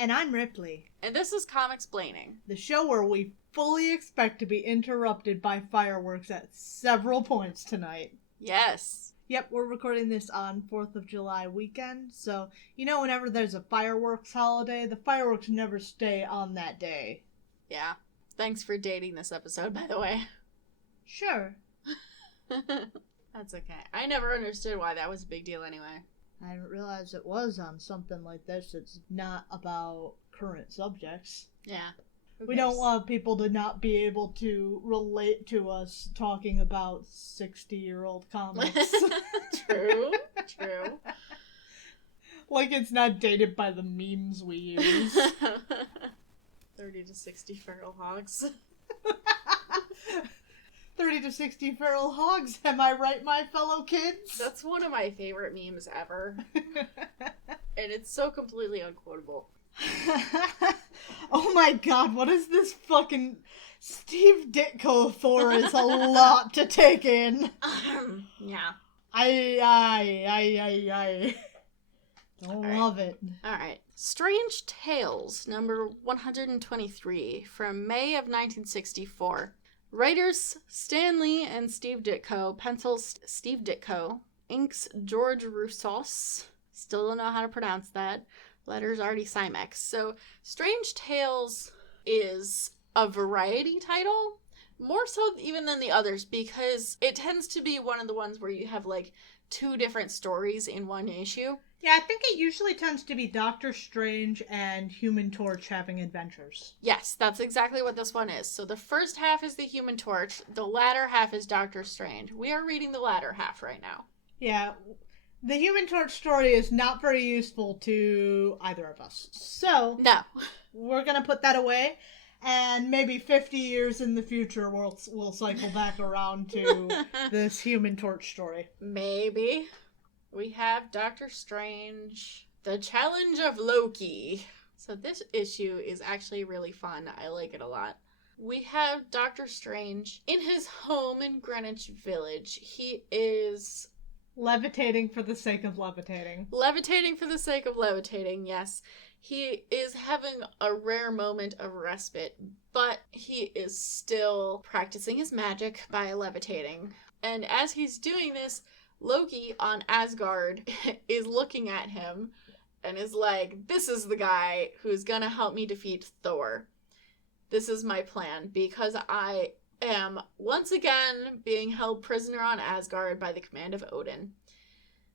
And I'm Ripley. And this is Comicsplaining, the show where we fully expect to be interrupted by fireworks at several points tonight. Yes. Yep, we're recording this on 4th of July weekend, so, whenever there's a fireworks holiday, the fireworks never stay on that day. Yeah. Thanks for dating this episode, by the way. Sure. That's okay. I never understood why that was a big deal anyway. I didn't realize it was on something like this. It's not about current subjects. Yeah. We don't want people to not be able to relate to us talking about 60-year-old comics. True. Like it's not dated by the memes we use. 30 to 60 feral hogs. 30 to 60 feral hogs, am I right, my fellow kids? That's one of my favorite memes ever. And it's so completely unquotable. Oh my god, what is this fucking Steve Ditko Thor is a lot to take in. Yeah. I don't love it. Alright. Strange Tales, number 123, from May of 1964. Writers Stan Lee and Steve Ditko, pencils Steve Ditko, inks George Roussos, still don't know how to pronounce that, letters Artie Simex. So Strange Tales is a variety title, more so even than the others, because it tends to be one of the ones where you have like two different stories in one issue. Yeah, I think it usually tends to be Doctor Strange and Human Torch having adventures. Yes, that's exactly what this one is. So the first half is the Human Torch, the latter half is Doctor Strange. We are reading the latter half right now. Yeah, the Human Torch story is not very useful to either of us. So, no, we're going to put that away, and maybe 50 years in the future we'll cycle back around to this Human Torch story. Maybe. We have Doctor Strange, The Challenge of Loki. So this issue is actually really fun. I like it a lot. We have Doctor Strange in his home in Greenwich Village. He is levitating for the sake of levitating. Levitating for the sake of levitating, yes. He is having a rare moment of respite, but he is still practicing his magic by levitating. And as he's doing this, Loki on Asgard is looking at him and is like, this is the guy who's gonna help me defeat Thor. This is my plan, because I am once again being held prisoner on Asgard by the command of Odin.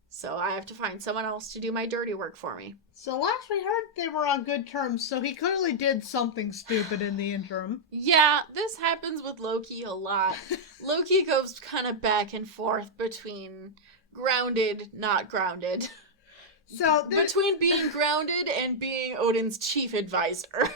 So I have to find someone else to do my dirty work for me. So last we heard they were on good terms, so he clearly did something stupid in the interim. Yeah, this happens with Loki a lot. Loki goes kind of back and forth between grounded, not grounded. So between being grounded and being Odin's chief advisor. There's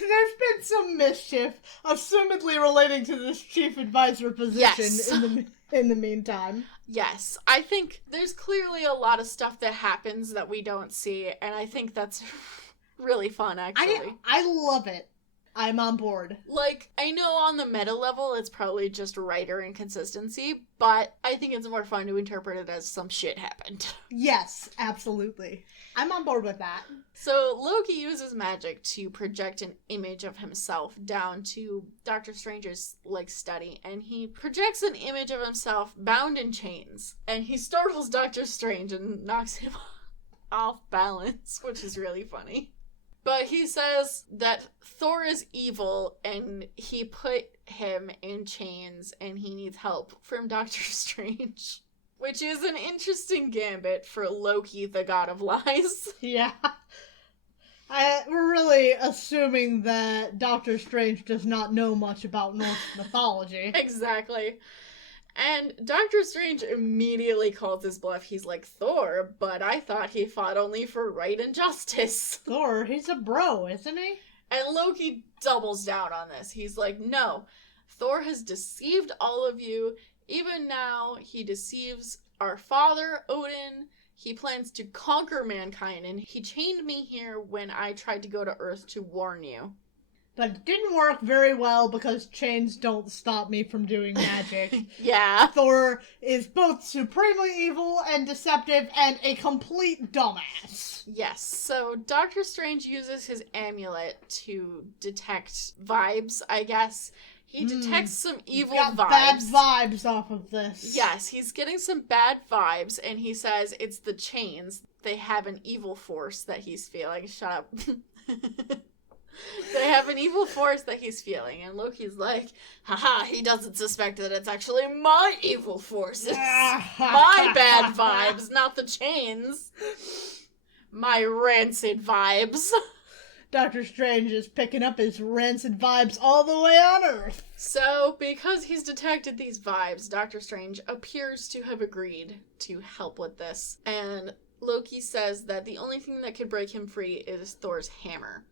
been some mischief, assumedly relating to this chief advisor position in the meantime. Yes, I think there's clearly a lot of stuff that happens that we don't see, and I think that's really fun, actually. I love it. I'm on board. Like, I know on the meta level it's probably just writer inconsistency, but I think it's more fun to interpret it as some shit happened. Yes, absolutely. I'm on board with that. So Loki uses magic to project an image of himself down to Doctor Strange's study, and he projects an image of himself bound in chains, and he startles Doctor Strange and knocks him off balance, which is really funny. But he says that Thor is evil and he put him in chains and he needs help from Doctor Strange. Which is an interesting gambit for Loki, the god of lies. Yeah. We're really assuming that Doctor Strange does not know much about Norse mythology. Exactly. And Doctor Strange immediately calls his bluff. He's like, Thor, but I thought he fought only for right and justice. Thor, he's a bro, isn't he? And Loki doubles down on this. He's like, no, Thor has deceived all of you. Even now, he deceives our father, Odin. He plans to conquer mankind, and he chained me here when I tried to go to Earth to warn you. But it didn't work very well because chains don't stop me from doing magic. Yeah. Thor is both supremely evil and deceptive and a complete dumbass. Yes, so Doctor Strange uses his amulet to detect vibes, I guess. He detects some evil got vibes. Bad vibes off of this. Yes, he's getting some bad vibes, and he says it's the chains. They have an evil force that he's feeling. Shut up. They have an evil force that he's feeling, and Loki's like, haha, he doesn't suspect that it's actually my evil forces. My bad vibes, not the chains. My rancid vibes. Doctor Strange is picking up his rancid vibes all the way on Earth. So, because he's detected these vibes, Doctor Strange appears to have agreed to help with this. And Loki says that the only thing that could break him free is Thor's hammer.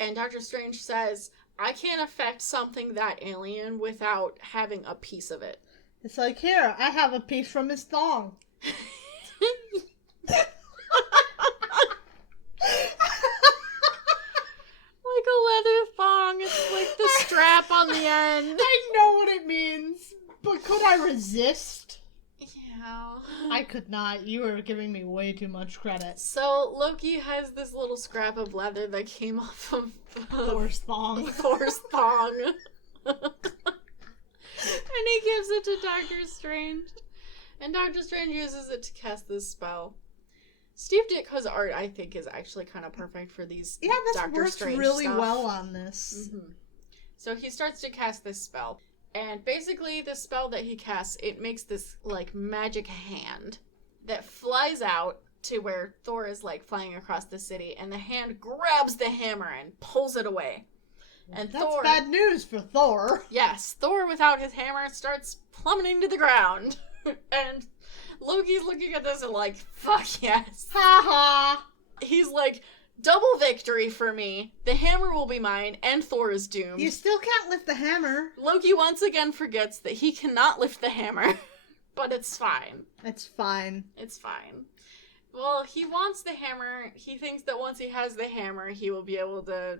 And Doctor Strange says, I can't affect something that alien without having a piece of it. It's like, here, I have a piece from his thong. Like a leather thong. It's like the strap on the end. I know what it means, but could I resist? Yeah. I could not. You are giving me way too much credit. So Loki has this little scrap of leather that came off of Thor's thong. Thor's thong. And he gives it to Doctor Strange. And Doctor Strange uses it to cast this spell. Steve Ditko's art, I think, is actually kind of perfect for these Doctor works Strange really stuff. well on this. Mm-hmm. So he starts to cast this spell. And basically, the spell that he casts, it makes this, like, magic hand that flies out to where Thor is, like, flying across the city. And the hand grabs the hammer and pulls it away. And That's Thor... bad news for Thor. Yes, Thor, without his hammer, starts plummeting to the ground. And Loki's looking at this and like, fuck yes. Ha ha. He's like, double victory for me. The hammer will be mine, and Thor is doomed. You still can't lift the hammer. Loki once again forgets that he cannot lift the hammer. But it's fine. It's fine. It's fine. Well, he wants the hammer. He thinks that once he has the hammer, he will be able to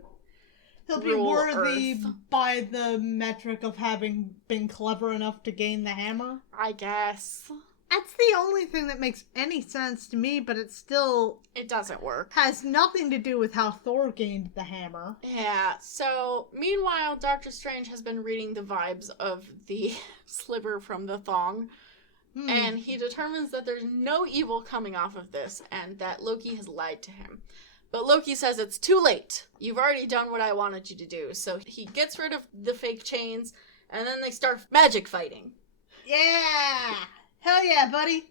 He'll be rule worthy Earth. by the metric of having been clever enough to gain the hammer. I guess. That's the only thing that makes any sense to me, but it still It doesn't work. has nothing to do with how Thor gained the hammer. Yeah, so meanwhile, Doctor Strange has been reading the vibes of the sliver from the thong, and he determines that there's no evil coming off of this, and that Loki has lied to him. But Loki says it's too late. You've already done what I wanted you to do. So he gets rid of the fake chains, and then they start magic fighting. Yeah! Hell yeah, buddy!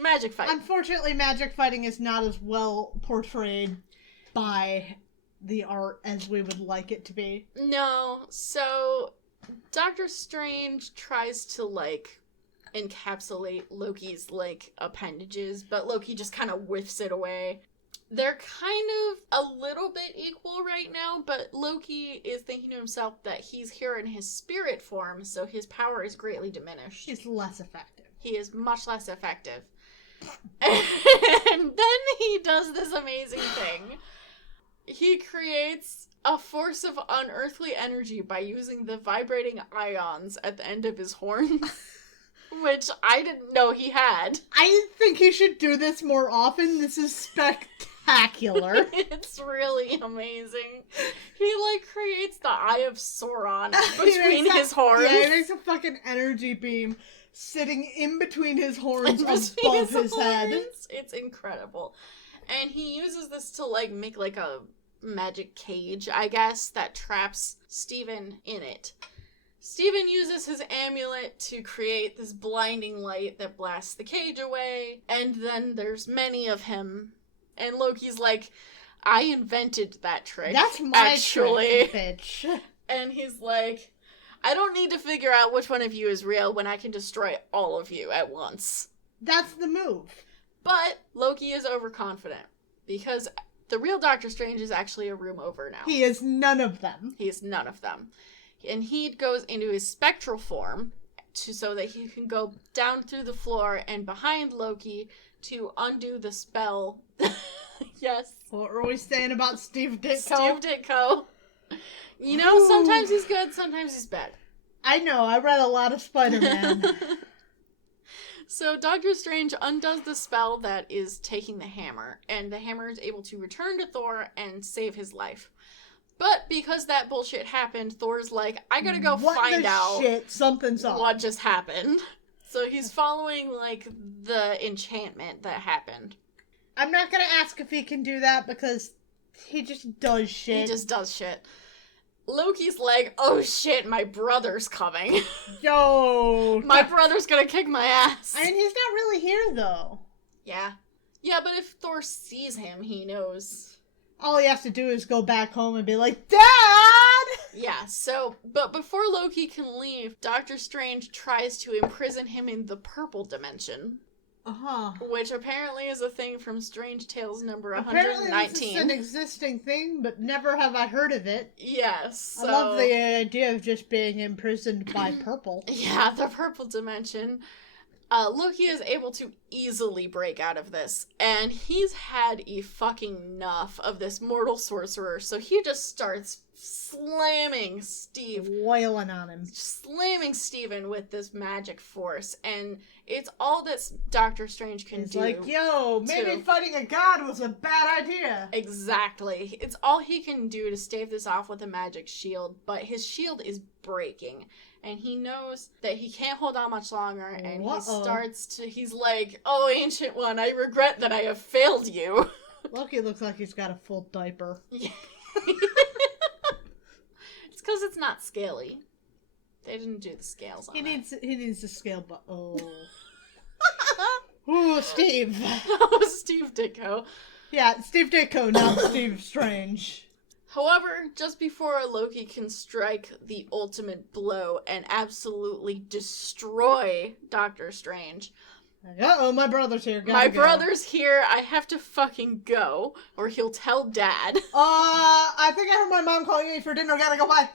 Magic fighting. Unfortunately, magic fighting is not as well portrayed by the art as we would like it to be. No, so Doctor Strange tries to, like, encapsulate Loki's, like, appendages, but Loki just kind of whiffs it away. They're kind of a little bit equal right now, but Loki is thinking to himself that he's here in his spirit form, so his power is greatly diminished. It's less effective. He is much less effective. And then he does this amazing thing. He creates a force of unearthly energy by using the vibrating ions at the end of his horns, which I didn't know he had. I think he should do this more often. This is spectacular. It's really amazing. He, like, creates the Eye of Sauron between his horns. Yeah, he makes a fucking energy beam sitting in between his horns above his head. It's incredible. And he uses this to, like, make, like, a magic cage, I guess, that traps Steven in it. Steven uses his amulet to create this blinding light that blasts the cage away, and then there's many of him. And Loki's like, I invented that trick. That's my actually. trick, bitch. And he's like, I don't need to figure out which one of you is real when I can destroy all of you at once. That's the move. But Loki is overconfident, because the real Doctor Strange is actually a room over now. He is none of them. He is none of them. And he goes into his spectral form so that he can go down through the floor and behind Loki to undo the spell. Yes. What were we saying about Steve Ditko? Steve Ditko You know, sometimes he's good, sometimes he's bad. I know, I read a lot of Spider-Man. So Doctor Strange undoes the spell that is taking the hammer, and the hammer is able to return to Thor and save his life. But because that bullshit happened, Thor's like, I gotta go find out something's up. What just happened. So he's following, like, the enchantment that happened. I'm not gonna ask if he can do that because he just does shit. He just does shit. Loki's like, oh shit, my brother's coming. Yo! My brother's gonna kick my ass. I mean, he's not really here, though. Yeah. Yeah, but if Thor sees him, he knows. All he has to do is go back home and be like, Dad! Yeah, so, but before Loki can leave, Doctor Strange tries to imprison him in the purple dimension. Uh-huh. Which apparently is a thing from Strange Tales number 119. Apparently this is an existing thing, but never have I heard of it. Yes. So... I love the idea of just being imprisoned by purple. Yeah, the purple dimension. Loki is able to easily break out of this, and he's had fucking enough of this mortal sorcerer, so he just starts slamming Steve. Wailing on him. Slamming Steven with this magic force, and it's all that Doctor Strange can do. It's like, yo, maybe fighting a god was a bad idea. Exactly. It's all he can do to stave this off with a magic shield, but his shield is breaking. And he knows that he can't hold on much longer, and he's like, oh, Ancient One, I regret that I have failed you. Loki looks like he's got a full diaper. Yeah. It's because it's not scaly. They didn't do the scales on it. He needs the scale, but oh. Ooh, Steve. Oh, Steve Ditko. Yeah, Steve Ditko, not Steve Strange. However, just before Loki can strike the ultimate blow and absolutely destroy Doctor Strange. Uh-oh, my brother's here. My brother's here. I have to fucking go, or he'll tell Dad. I think I heard my mom calling me for dinner. Gotta go, bye.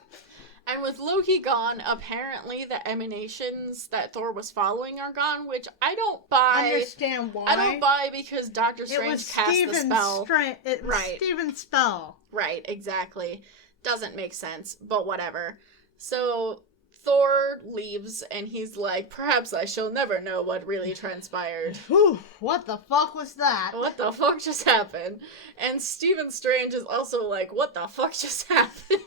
And with Loki gone, apparently the emanations that Thor was following are gone, which I don't buy. Understand why? I don't buy because Doctor Strange cast the spell. It was Steven's spell. Right, exactly. Doesn't make sense, but whatever. So Thor leaves, and he's like, perhaps I shall never know what really transpired. Whew, what the fuck was that? What the fuck just happened? And Stephen Strange is also like, what the fuck just happened?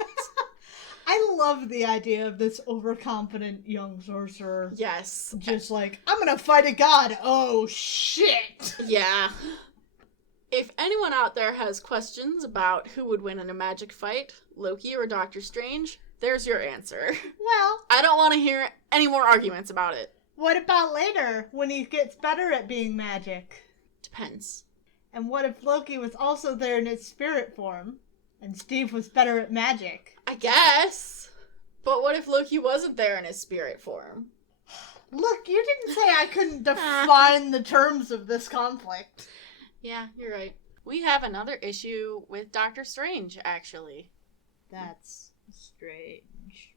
I love the idea of this overconfident young sorcerer. Yes. Just like, I'm gonna fight a god. Oh, shit. Yeah. If anyone out there has questions about who would win in a magic fight, Loki or Doctor Strange, there's your answer. Well, I don't want to hear any more arguments about it. What about later, when he gets better at being magic? Depends. And what if Loki was also there in his spirit form, and Steve was better at magic? I guess. But what if Loki wasn't there in his spirit form? Look, you didn't say I couldn't define the terms of this conflict. Yeah, you're right. We have another issue with Doctor Strange, actually. That's strange.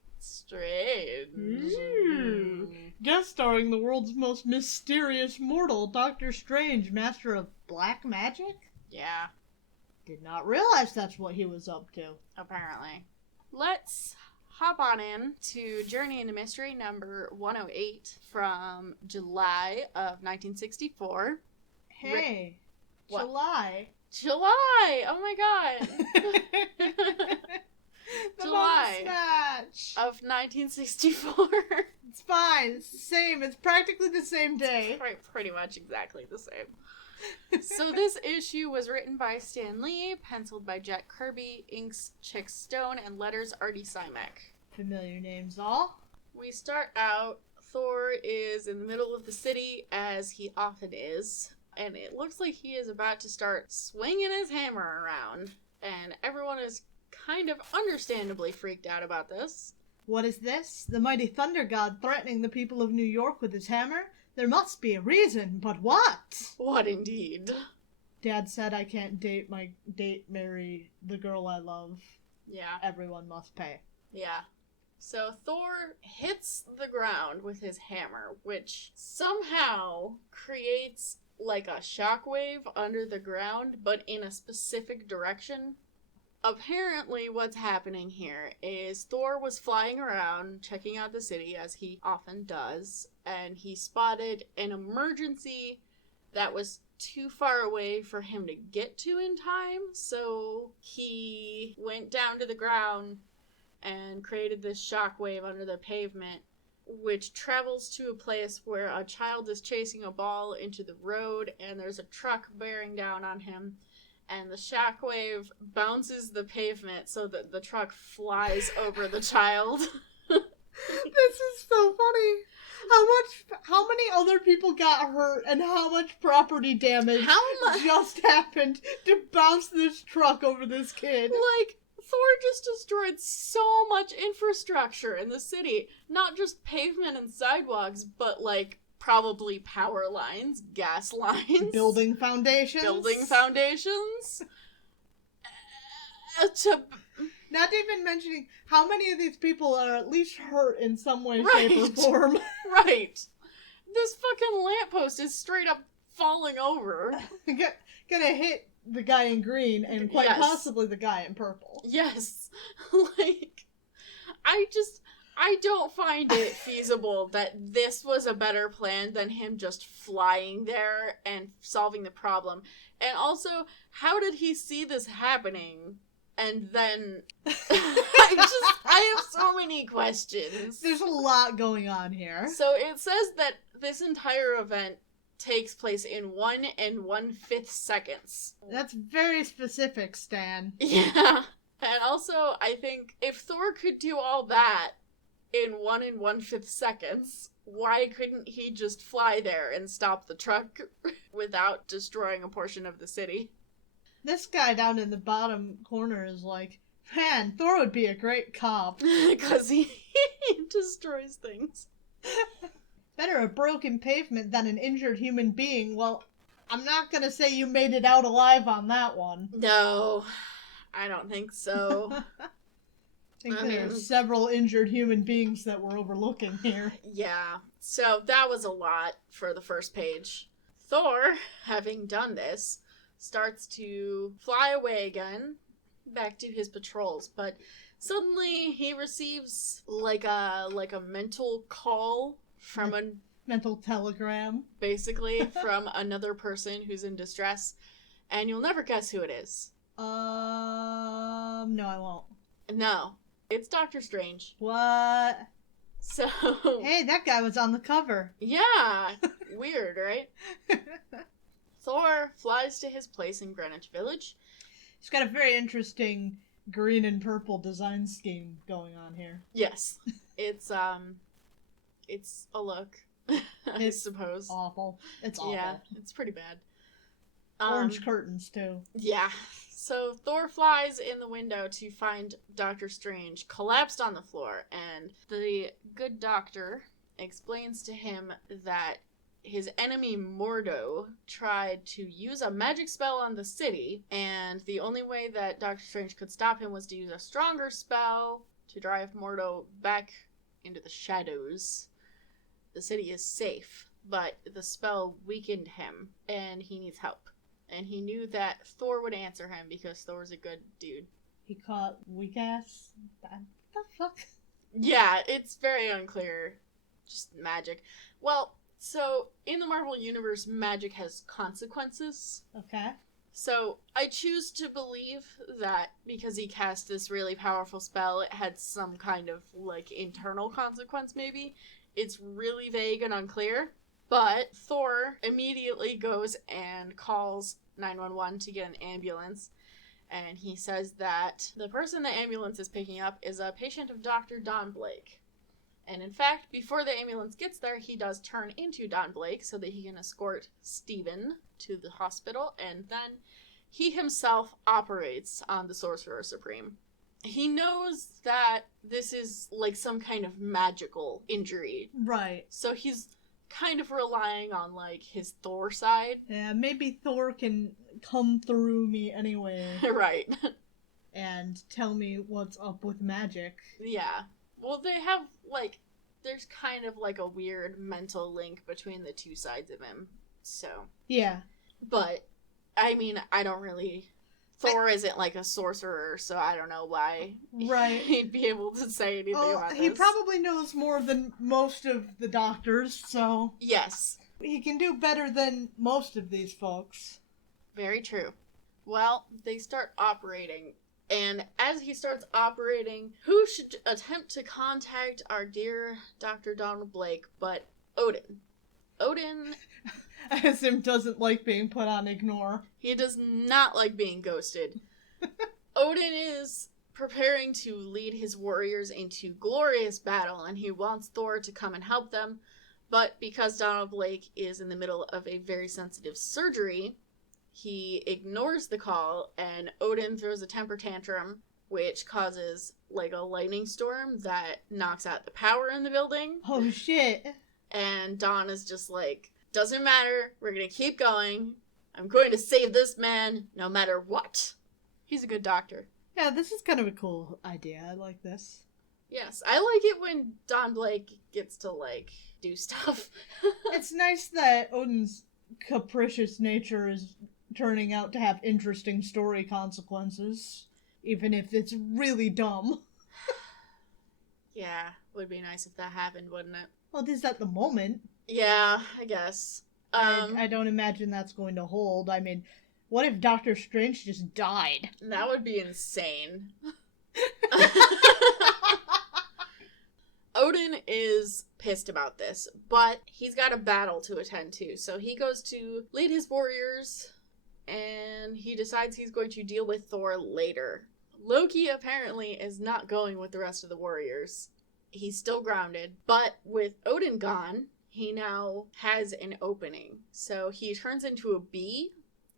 Guest starring the world's most mysterious mortal, Doctor Strange, Master of Black Magic? Yeah. Did not realize that's what he was up to. Apparently. Let's hop on in to Journey into Mystery number 108 from July of 1964. Hey, What? July! Oh my god! July Snatch of 1964. It's fine. It's the same. It's practically the same day. Pretty much exactly the same. So this issue was written by Stan Lee, penciled by Jack Kirby, inks Chick Stone, and letters Artie Simek. Familiar names all. We start out, Thor is in the middle of the city, as he often is, and it looks like he is about to start swinging his hammer around, and everyone is kind of understandably freaked out about this. What is this? The mighty thunder god threatening the people of New York with his hammer? There must be a reason, but what? What indeed? Dad said I can't marry the girl I love. Yeah. Everyone must pay. Yeah. So Thor hits the ground with his hammer, which somehow creates like a shockwave under the ground, but in a specific direction. apparently what's happening here is Thor was flying around checking out the city, as he often does, and he spotted an emergency that was too far away for him to get to in time, so he went down to the ground and created this shockwave under the pavement, which travels to a place where a child is chasing a ball into the road, and there's a truck bearing down on him, and the shockwave bounces the pavement so that the truck flies over the child. This is so funny. How many other people got hurt and how much property damage just happened to bounce this truck over this kid? Like, Thor just destroyed so much infrastructure in the city. Not just pavement and sidewalks, but, like, probably power lines, gas lines. Building foundations. Not even mentioning how many of these people are at least hurt in some way, shape, or form. Right. This fucking lamppost is straight up falling over. Gonna hit the guy in green and quite possibly the guy in purple. Yes. Like, I don't find it feasible that this was a better plan than him just flying there and solving the problem. And also, how did he see this happening? And then I have so many questions. There's a lot going on here. So it says that this entire event takes place in 1 1/5 seconds. That's very specific, Stan. Yeah. And also, I think if Thor could do all that in 1 1/5 seconds, why couldn't he just fly there and stop the truck without destroying a portion of the city? This guy down in the bottom corner is like, man, Thor would be a great cop. Because he destroys things. Better a broken pavement than an injured human being. Well, I'm not gonna say you made it out alive on that one. No, I don't think so. I think there are several injured human beings that we're overlooking here. Yeah, so that was a lot for the first page. Thor, having done this, starts to fly away again, back to his patrols, but suddenly he receives like a mental call from a mental telegram, basically from another person who's in distress, and you'll never guess who it is. No, I won't. No, it's Doctor Strange. What? So hey, that guy was on the cover. Yeah, weird, right? Thor flies to his place in Greenwich Village. He's got a very interesting green and purple design scheme going on here. Yes. It's a look, I suppose. Awful. It's awful. Yeah, it's pretty bad. Orange curtains, too. Yeah. So Thor flies in the window to find Doctor Strange collapsed on the floor, and the good doctor explains to him that his enemy Mordo tried to use a magic spell on the city, and the only way that Doctor Strange could stop him was to use a stronger spell to drive Mordo back into the shadows. The city is safe, but the spell weakened him, and he needs help. And he knew that Thor would answer him because Thor's a good dude. He caught weak ass? What the fuck? Yeah, it's very unclear. Just magic. Well, so, in the Marvel Universe, magic has consequences. Okay. So, I choose to believe that because he cast this really powerful spell, it had some kind of, like, internal consequence, maybe. It's really vague and unclear. But Thor immediately goes and calls 911 to get an ambulance. And he says that the person the ambulance is picking up is a patient of Dr. Don Blake. And in fact, before the ambulance gets there, he does turn into Don Blake so that he can escort Steven to the hospital, and then he himself operates on the Sorcerer Supreme. He knows that this is like some kind of magical injury. Right. So he's kind of relying on like his Thor side. Yeah, maybe Thor can come through me anyway. Right. And tell me what's up with magic. Yeah. Well, they have, like, there's kind of, like, a weird mental link between the two sides of him, so. Yeah. But, I mean, I don't really Thor isn't like a sorcerer, so I don't know why he'd be able to say anything about this. He probably knows more than most of the doctors, so... Yes. He can do better than most of these folks. Very true. Well, they start operating, and as he starts operating, who should attempt to contact our dear Dr. Donald Blake but Odin? Odin... I assume doesn't like being put on ignore. He does not like being ghosted. Odin is preparing to lead his warriors into glorious battle, and he wants Thor to come and help them, but because Donald Blake is in the middle of a very sensitive surgery, he ignores the call, and Odin throws a temper tantrum, which causes like a lightning storm that knocks out the power in the building. Oh shit. And Don is just like, doesn't matter, we're gonna keep going. I'm going to save this man no matter what. He's a good doctor. Yeah, this is kind of a cool idea. I like this. Yes, I like it when Don Blake gets to, like, do stuff. It's nice that Odin's capricious nature is turning out to have interesting story consequences, even if it's really dumb. Yeah, would be nice if that happened, wouldn't it? Well, it is at the moment. Yeah, I guess. I don't imagine that's going to hold. I mean, what if Doctor Strange just died? That would be insane. Odin is pissed about this, but he's got a battle to attend to, so he goes to lead his warriors, and he decides he's going to deal with Thor later. Loki apparently is not going with the rest of the warriors. He's still grounded, but with Odin gone, he now has an opening. So he turns into a bee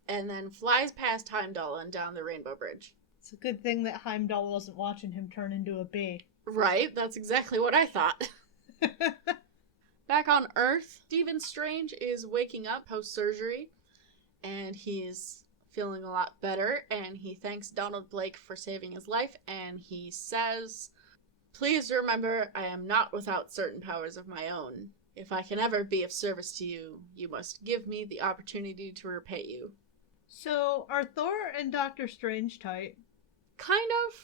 and then flies past Heimdall and down the Rainbow Bridge. It's a good thing that Heimdall wasn't watching him turn into a bee. Right, that's exactly what I thought. Back on Earth, Stephen Strange is waking up post-surgery, and he's feeling a lot better, and he thanks Donald Blake for saving his life, and he says, "Please remember, I am not without certain powers of my own. If I can ever be of service to you, you must give me the opportunity to repay you." So, are Thor and Doctor Strange tight? Kind of.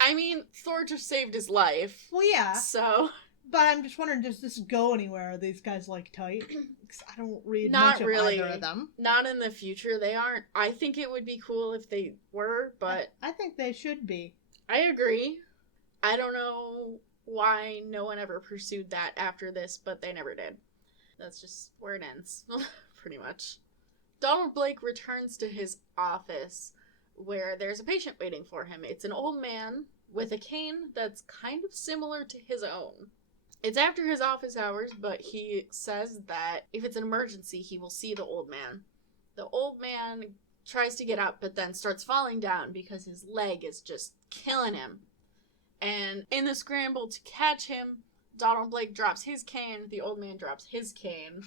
I mean, Thor just saved his life. Well, yeah. So... But I'm just wondering, does this go anywhere? Are these guys, like, tight? Because I don't read Not much of really. either of them. Not in the future, they aren't. I think it would be cool if they were, but... I think they should be. I agree. I don't know why no one ever pursued that after this, but they never did. That's just where it ends, pretty much. Donald Blake returns to his office, where there's a patient waiting for him. It's an old man with a cane that's kind of similar to his own. It's after his office hours, but he says that if it's an emergency, he will see the old man. The old man tries to get up, but then starts falling down because his leg is just killing him. And in the scramble to catch him, Donald Blake drops his cane, the old man drops his cane.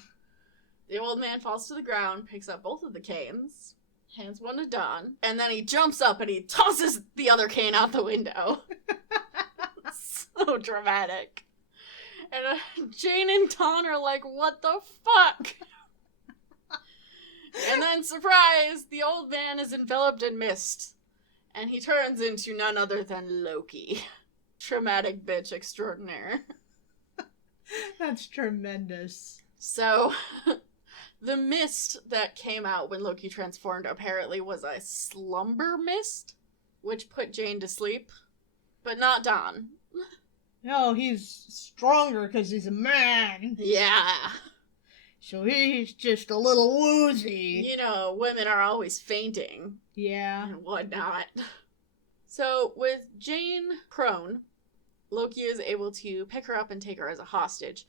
The old man falls to the ground, picks up both of the canes, hands one to Don, and then he jumps up and he tosses the other cane out the window. So dramatic. And Jane and Don are like, what the fuck? And then, surprise, the old man is enveloped in mist. And he turns into none other than Loki. Traumatic bitch extraordinaire. That's tremendous. So, the mist that came out when Loki transformed apparently was a slumber mist, which put Jane to sleep, but not Don. No, he's stronger because he's a man. Yeah. So he's just a little woozy. You know, women are always fainting. Yeah. And whatnot. So, with Jane prone, Loki is able to pick her up and take her as a hostage.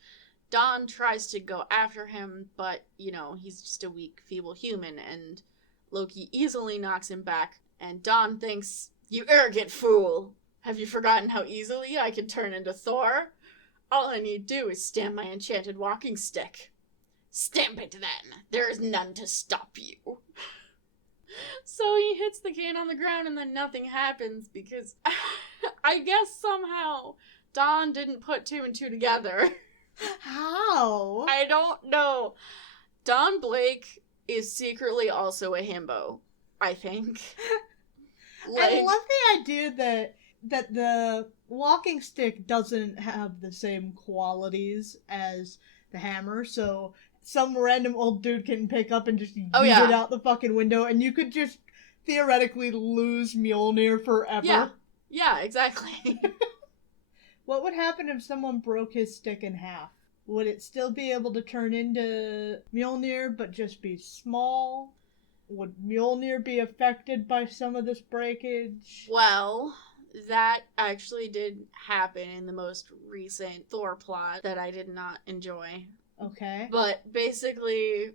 Don tries to go after him, but, you know, he's just a weak, feeble human, and Loki easily knocks him back, and Don thinks, "You arrogant fool! Have you forgotten how easily I can turn into Thor? All I need do is stamp my enchanted walking stick. Stamp it then! There is none to stop you." So he hits the cane on the ground and then nothing happens because I guess somehow Don didn't put two and two together. How? I don't know. Don Blake is secretly also a himbo, I think. I love the idea that the walking stick doesn't have the same qualities as the hammer, so some random old dude can pick up and just yeet it out the fucking window, and you could just theoretically lose Mjolnir forever. Yeah, exactly. What would happen if someone broke his stick in half? Would it still be able to turn into Mjolnir, but just be small? Would Mjolnir be affected by some of this breakage? Well, that actually did happen in the most recent Thor plot that I did not enjoy. Okay. But basically,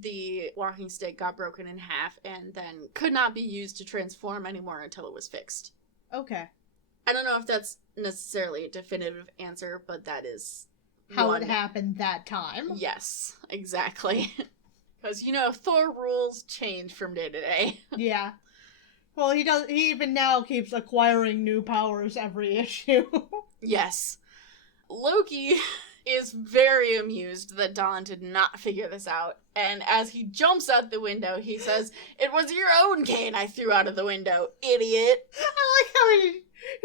the walking stick got broken in half and then could not be used to transform anymore until it was fixed. Okay. I don't know if that's necessarily a definitive answer, but that is how it happened that time. Yes, exactly. Because, Thor rules change from day to day. Yeah. Well, he even now keeps acquiring new powers every issue. Yes. Loki is very amused that Dawn did not figure this out, and as he jumps out the window, he says, "It was your own cane I threw out of the window, idiot." I like how he's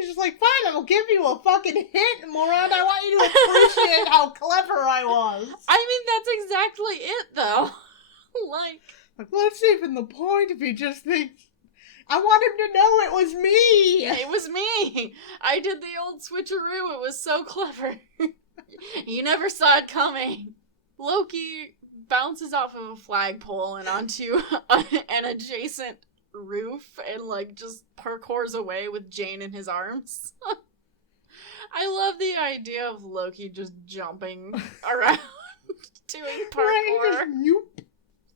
just like, fine, I'll give you a fucking hint, moron. I want you to appreciate how clever I was. I mean, that's exactly it, though. Like, what's even the point if he just thinks, I want him to know it was me. It was me. I did the old switcheroo. It was so clever. You never saw it coming. Loki bounces off of a flagpole and onto an adjacent roof and, just parkours away with Jane in his arms. I love the idea of Loki just jumping around doing parkour. Right,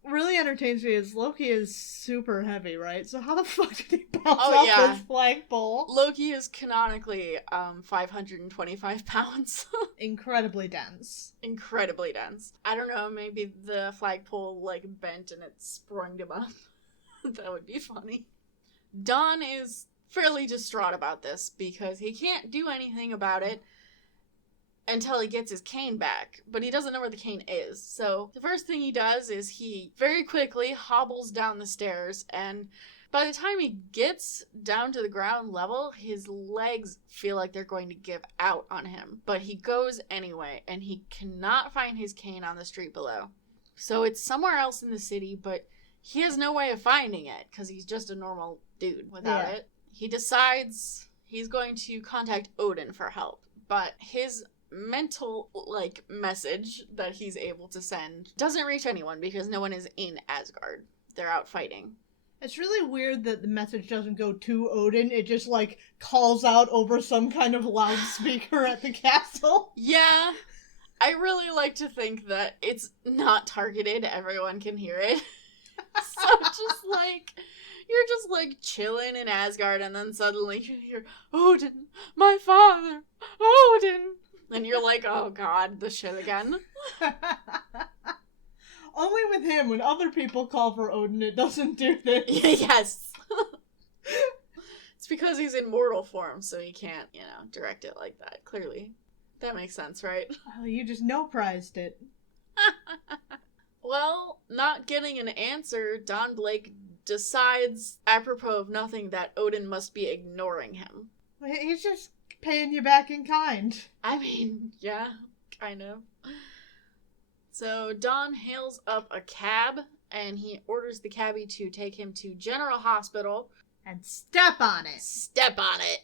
really entertains me is Loki is super heavy, right? So how the fuck did he bounce off this flagpole? Loki is canonically 525 pounds. Incredibly dense. Incredibly dense. I don't know, maybe the flagpole bent and it sprung him up. That would be funny. Don is fairly distraught about this because he can't do anything about it until he gets his cane back, but he doesn't know where the cane is. So the first thing he does is he very quickly hobbles down the stairs, and by the time he gets down to the ground level, his legs feel like they're going to give out on him. But he goes anyway, and he cannot find his cane on the street below. So it's somewhere else in the city, but he has no way of finding it because he's just a normal dude without it. He decides he's going to contact Odin for help, but his mental message that he's able to send doesn't reach anyone because no one is in Asgard. They're out fighting. It's really weird that the message doesn't go to Odin. It just calls out over some kind of loudspeaker at the castle. Yeah. I really like to think that it's not targeted. Everyone can hear it. So you're just chilling in Asgard, and then suddenly you hear, "Odin, my father, Odin." And you're like, oh god, the shit again. Only with him, when other people call for Odin, it doesn't do this. Yes. It's because he's in mortal form, so he can't, direct it like that, clearly. That makes sense, right? Oh, you just no-prized it. Well, not getting an answer, Don Blake decides, apropos of nothing, that Odin must be ignoring him. He's just paying you back in kind. I mean, yeah, kind of. So Don hails up a cab, and he orders the cabbie to take him to General Hospital. And step on it. Step on it.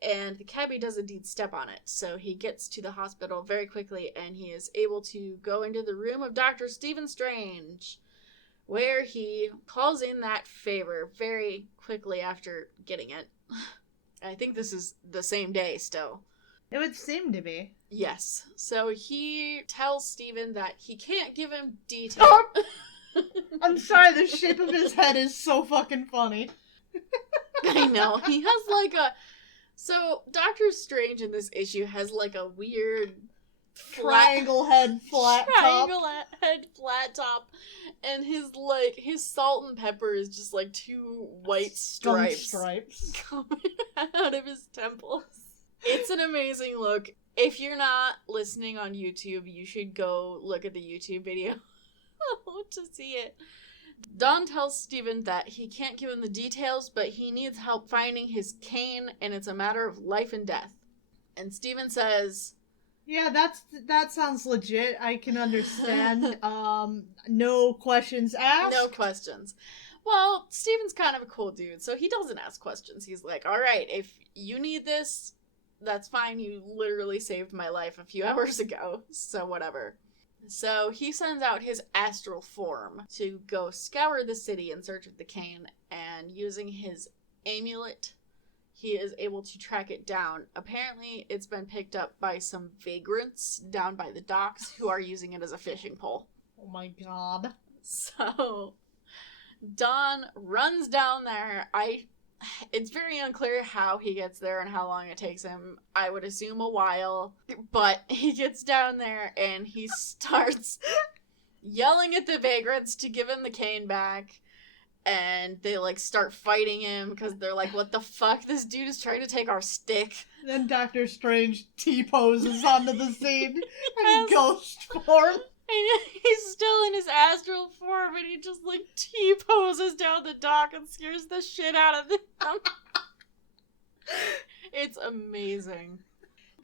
And the cabbie does indeed step on it. So he gets to the hospital very quickly, and he is able to go into the room of Dr. Stephen Strange, where he calls in that favor very quickly after getting it. I think this is the same day still. It would seem to be. Yes. So he tells Stephen that he can't give him details. Oh! I'm sorry, the shape of his head is so fucking funny. I know. He has So, Doctor Strange in this issue has a weird triangle head flat top. Head flat top. And his salt and pepper is just two white stripes coming out of his temples. It's an amazing look. If you're not listening on YouTube, you should go look at the YouTube video to see it. Don tells Steven that he can't give him the details, but he needs help finding his cane, and it's a matter of life and death. And Steven says... Yeah, that sounds legit. I can understand. No questions asked. No questions. Well, Steven's kind of a cool dude, so he doesn't ask questions. He's like, all right, if you need this, that's fine. You literally saved my life a few hours ago, so whatever. So he sends out his astral form to go scour the city in search of the cane, and using his amulet, he is able to track it down. Apparently, it's been picked up by some vagrants down by the docks who are using it as a fishing pole. Oh my god. So, Don runs down there. It's very unclear how he gets there and how long it takes him. I would assume a while. But he gets down there and he starts yelling at the vagrants to give him the cane back. And they, start fighting him because they're like, what the fuck? This dude is trying to take our stick. Then Doctor Strange T-poses onto the scene in ghost form. And he's still in his astral form, and he just, T-poses down the dock and scares the shit out of them. It's amazing.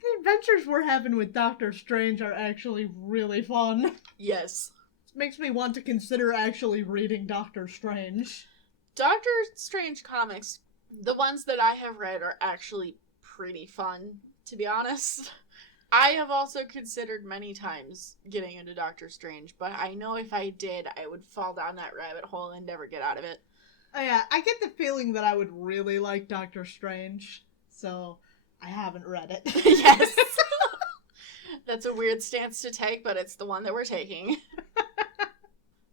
The adventures we're having with Doctor Strange are actually really fun. Yes. It makes me want to consider actually reading Doctor Strange. Doctor Strange comics, the ones that I have read, are actually pretty fun, to be honest. I have also considered many times getting into Doctor Strange, but I know if I did, I would fall down that rabbit hole and never get out of it. Oh yeah, I get the feeling that I would really like Doctor Strange, so I haven't read it. Yes. That's a weird stance to take, but it's the one that we're taking.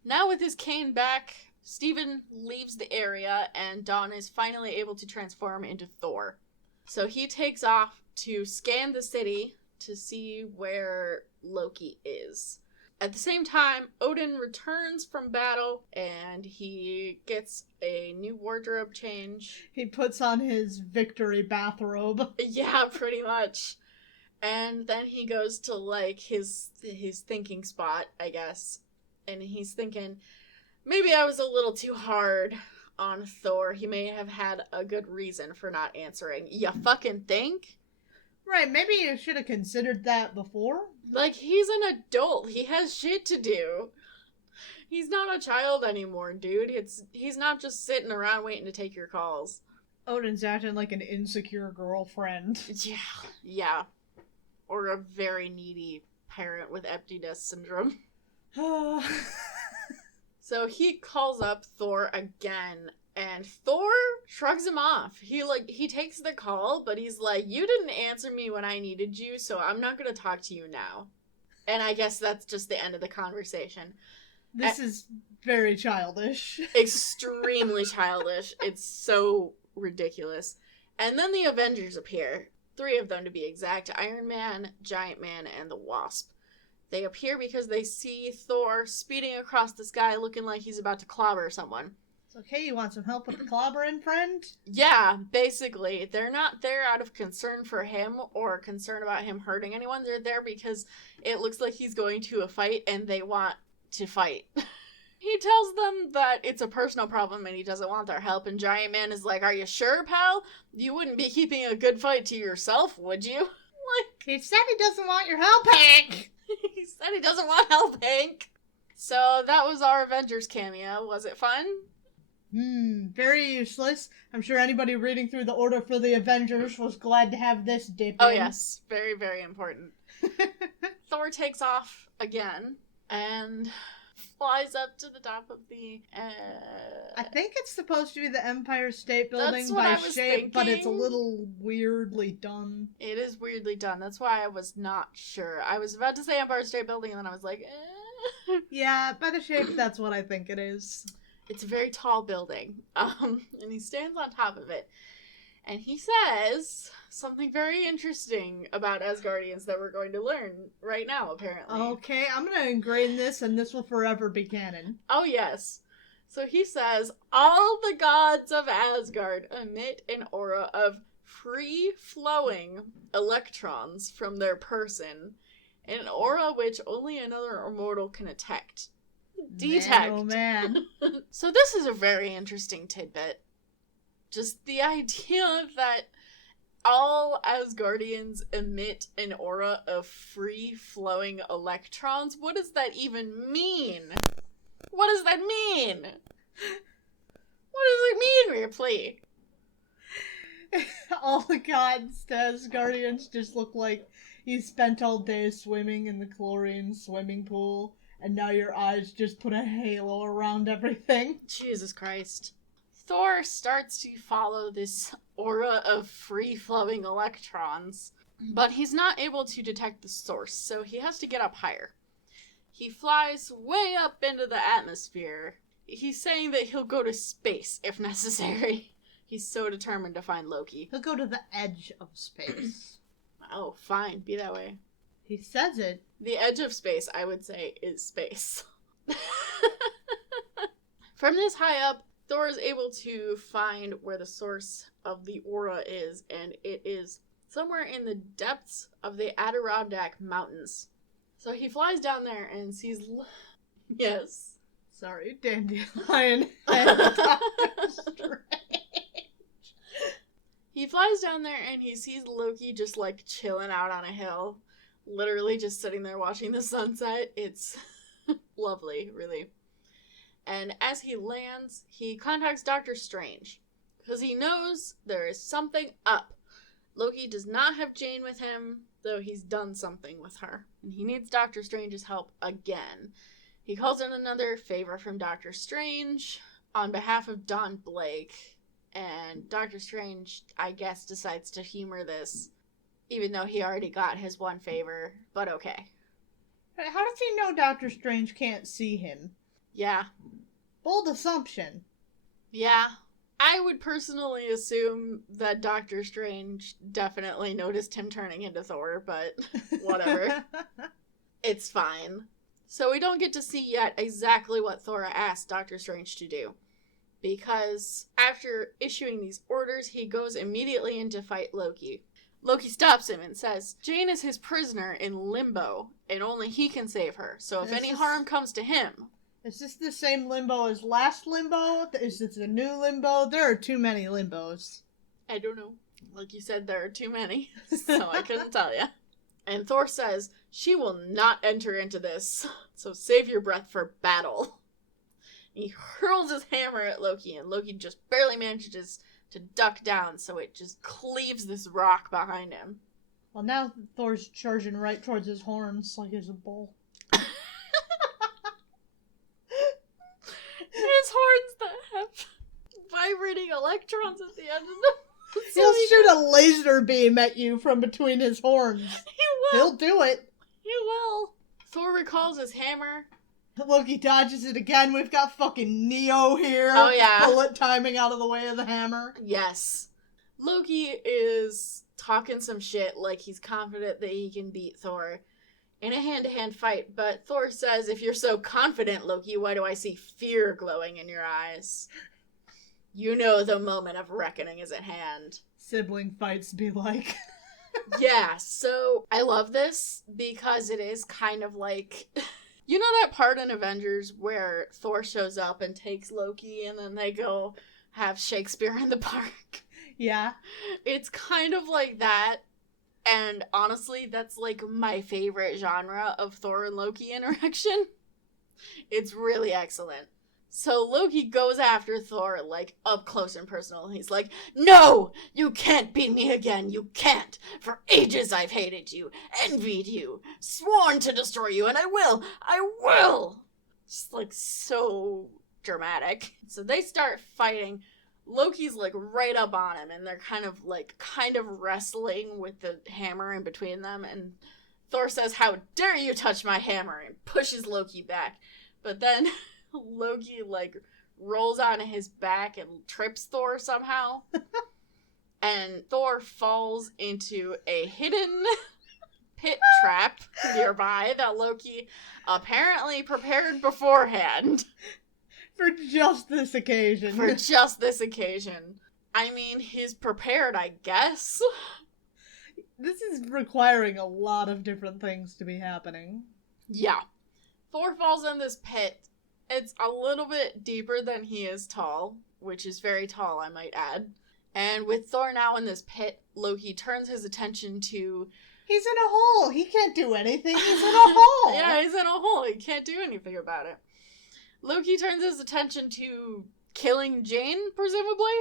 Now with his cane back, Steven leaves the area, and Don is finally able to transform into Thor. So he takes off to scan the city to see where Loki is. At the same time, Odin returns from battle, and he gets a new wardrobe change. He puts on his victory bathrobe. Yeah, pretty much. And then he goes to, his thinking spot, I guess. And he's thinking, maybe I was a little too hard on Thor. He may have had a good reason for not answering. Ya fucking think? Right, maybe you should have considered that before. He's an adult. He has shit to do. He's not a child anymore, dude. He's not just sitting around waiting to take your calls. Odin's acting like an insecure girlfriend. Yeah. Or a very needy parent with emptiness syndrome. So he calls up Thor again, and Thor shrugs him off. He takes the call, but he's like, you didn't answer me when I needed you, so I'm not gonna talk to you now. And I guess that's just the end of the conversation. This is very childish. Extremely childish. It's so ridiculous. And then the Avengers appear. 3 of them to be exact. Iron Man, Giant Man, and the Wasp. They appear because they see Thor speeding across the sky looking like he's about to clobber someone. It's okay, you want some help with the clobbering, friend? Yeah, basically. They're not there out of concern for him or concern about him hurting anyone. They're there because it looks like he's going to a fight and they want to fight. He tells them that it's a personal problem and he doesn't want their help, and Giant Man is like, are you sure, pal? You wouldn't be keeping a good fight to yourself, would you? He said he doesn't want your help, Hank! He said he doesn't want help, Hank. So that was our Avengers cameo. Was it fun? Very useless. I'm sure anybody reading through the order for the Avengers was glad to have this dip Oh in. yes, very, very important. Thor takes off again and flies up to the top of the... I think it's supposed to be the Empire State Building That's what by I was shape, but it's a thinking. little weirdly done. It is weirdly done. That's why I was not sure. I was about to say Empire State Building, and then I was like, Yeah, by the shape, that's what I think it is. It's a very tall building. And he stands on top of it. And he says something very interesting about Asgardians that we're going to learn right now, apparently. Okay, I'm gonna ingrain this, and this will forever be canon. Oh, yes. So he says, all the gods of Asgard emit an aura of free-flowing electrons from their person, an aura which only another immortal can detect. detect. Man, oh man. So this is a very interesting tidbit. Just the idea that all Asgardians emit an aura of free-flowing electrons. What does that even mean? What does that mean? What does it mean, Ripley? All the gods to Asgardians just look like you spent all day swimming in the chlorine swimming pool, and now your eyes just put a halo around everything. Jesus Christ. Thor starts to follow this aura of free-flowing electrons, but he's not able to detect the source, so he has to get up higher. He flies way up into the atmosphere. He's saying that he'll go to space if necessary. He's so determined to find Loki. He'll go to the edge of space. Oh, fine. Be that way. He says it. The edge of space, I would say, is space. From this high up, Thor is able to find where the source of the aura is, and it is somewhere in the depths of the Adirondack Mountains. So he flies down there and sees... Yes. Sorry, Dandelion and Doctor Strange. He flies down there and he sees Loki just like chilling out on a hill. Literally just sitting there watching the sunset. It's lovely, really. And as he lands, he contacts Doctor Strange. Because he knows there is something up. Loki does not have Jane with him, though he's done something with her. And he needs Doctor Strange's help again. He calls in another favor from Doctor Strange on behalf of Don Blake. And Doctor Strange, I guess, decides to humor this, even though he already got his one favor, but okay. How does he know Doctor Strange can't see him? Yeah. Bold assumption. Yeah. I would personally assume that Doctor Strange definitely noticed him turning into Thor, but whatever. It's fine. So we don't get to see yet exactly what Thor asked Doctor Strange to do. Because after issuing these orders, he goes immediately in to fight Loki. Loki stops him and says, Jane is his prisoner in limbo, and only he can save her. So if any harm comes to him... Is this the same limbo as last limbo? Is this a new limbo? There are too many limbos. I don't know. Like you said, there are too many, so I couldn't tell you. And Thor says, she will not enter into this, so save your breath for battle. He hurls his hammer at Loki, and Loki just barely manages to duck down, so it just cleaves this rock behind him. Well, now Thor's charging right towards his horns like he's a bull. His horns that have vibrating electrons at the end of them. He'll shoot a laser beam at you from between his horns. He will. He'll do it. He will. Thor recalls his hammer. Loki dodges it again. We've got fucking Neo here. Oh, yeah. Bullet timing out of the way of the hammer. Yes. Loki is talking some shit like he's confident that he can beat Thor in a hand-to-hand fight, but Thor says, if you're so confident, Loki, why do I see fear glowing in your eyes? You know the moment of reckoning is at hand. Sibling fights be like. Yeah, so I love this because it is kind of like... You know that part in Avengers where Thor shows up and takes Loki and then they go have Shakespeare in the Park? Yeah. It's kind of like that. And honestly, that's like my favorite genre of Thor and Loki interaction. It's really excellent. So Loki goes after Thor, like, up close and personal. He's like, no! You can't beat me again! You can't! For ages I've hated you, envied you, sworn to destroy you, and I will! I will! Just, like, so dramatic. So they start fighting. Loki's, like, right up on him, and they're kind of wrestling with the hammer in between them, and Thor says, how dare you touch my hammer, and pushes Loki back. But then... Loki, like, rolls onto his back and trips Thor somehow. And Thor falls into a hidden pit trap nearby that Loki apparently prepared beforehand. For just this occasion. For just this occasion. I mean, he's prepared, I guess. This is requiring a lot of different things to be happening. Yeah. Thor falls in this pit. It's a little bit deeper than he is tall, which is very tall, I might add. And with Thor now in this pit, Loki turns his attention to... He's in a hole! He can't do anything! He's in a hole! Yeah, he's in a hole. He can't do anything about it. Loki turns his attention to killing Jane, presumably,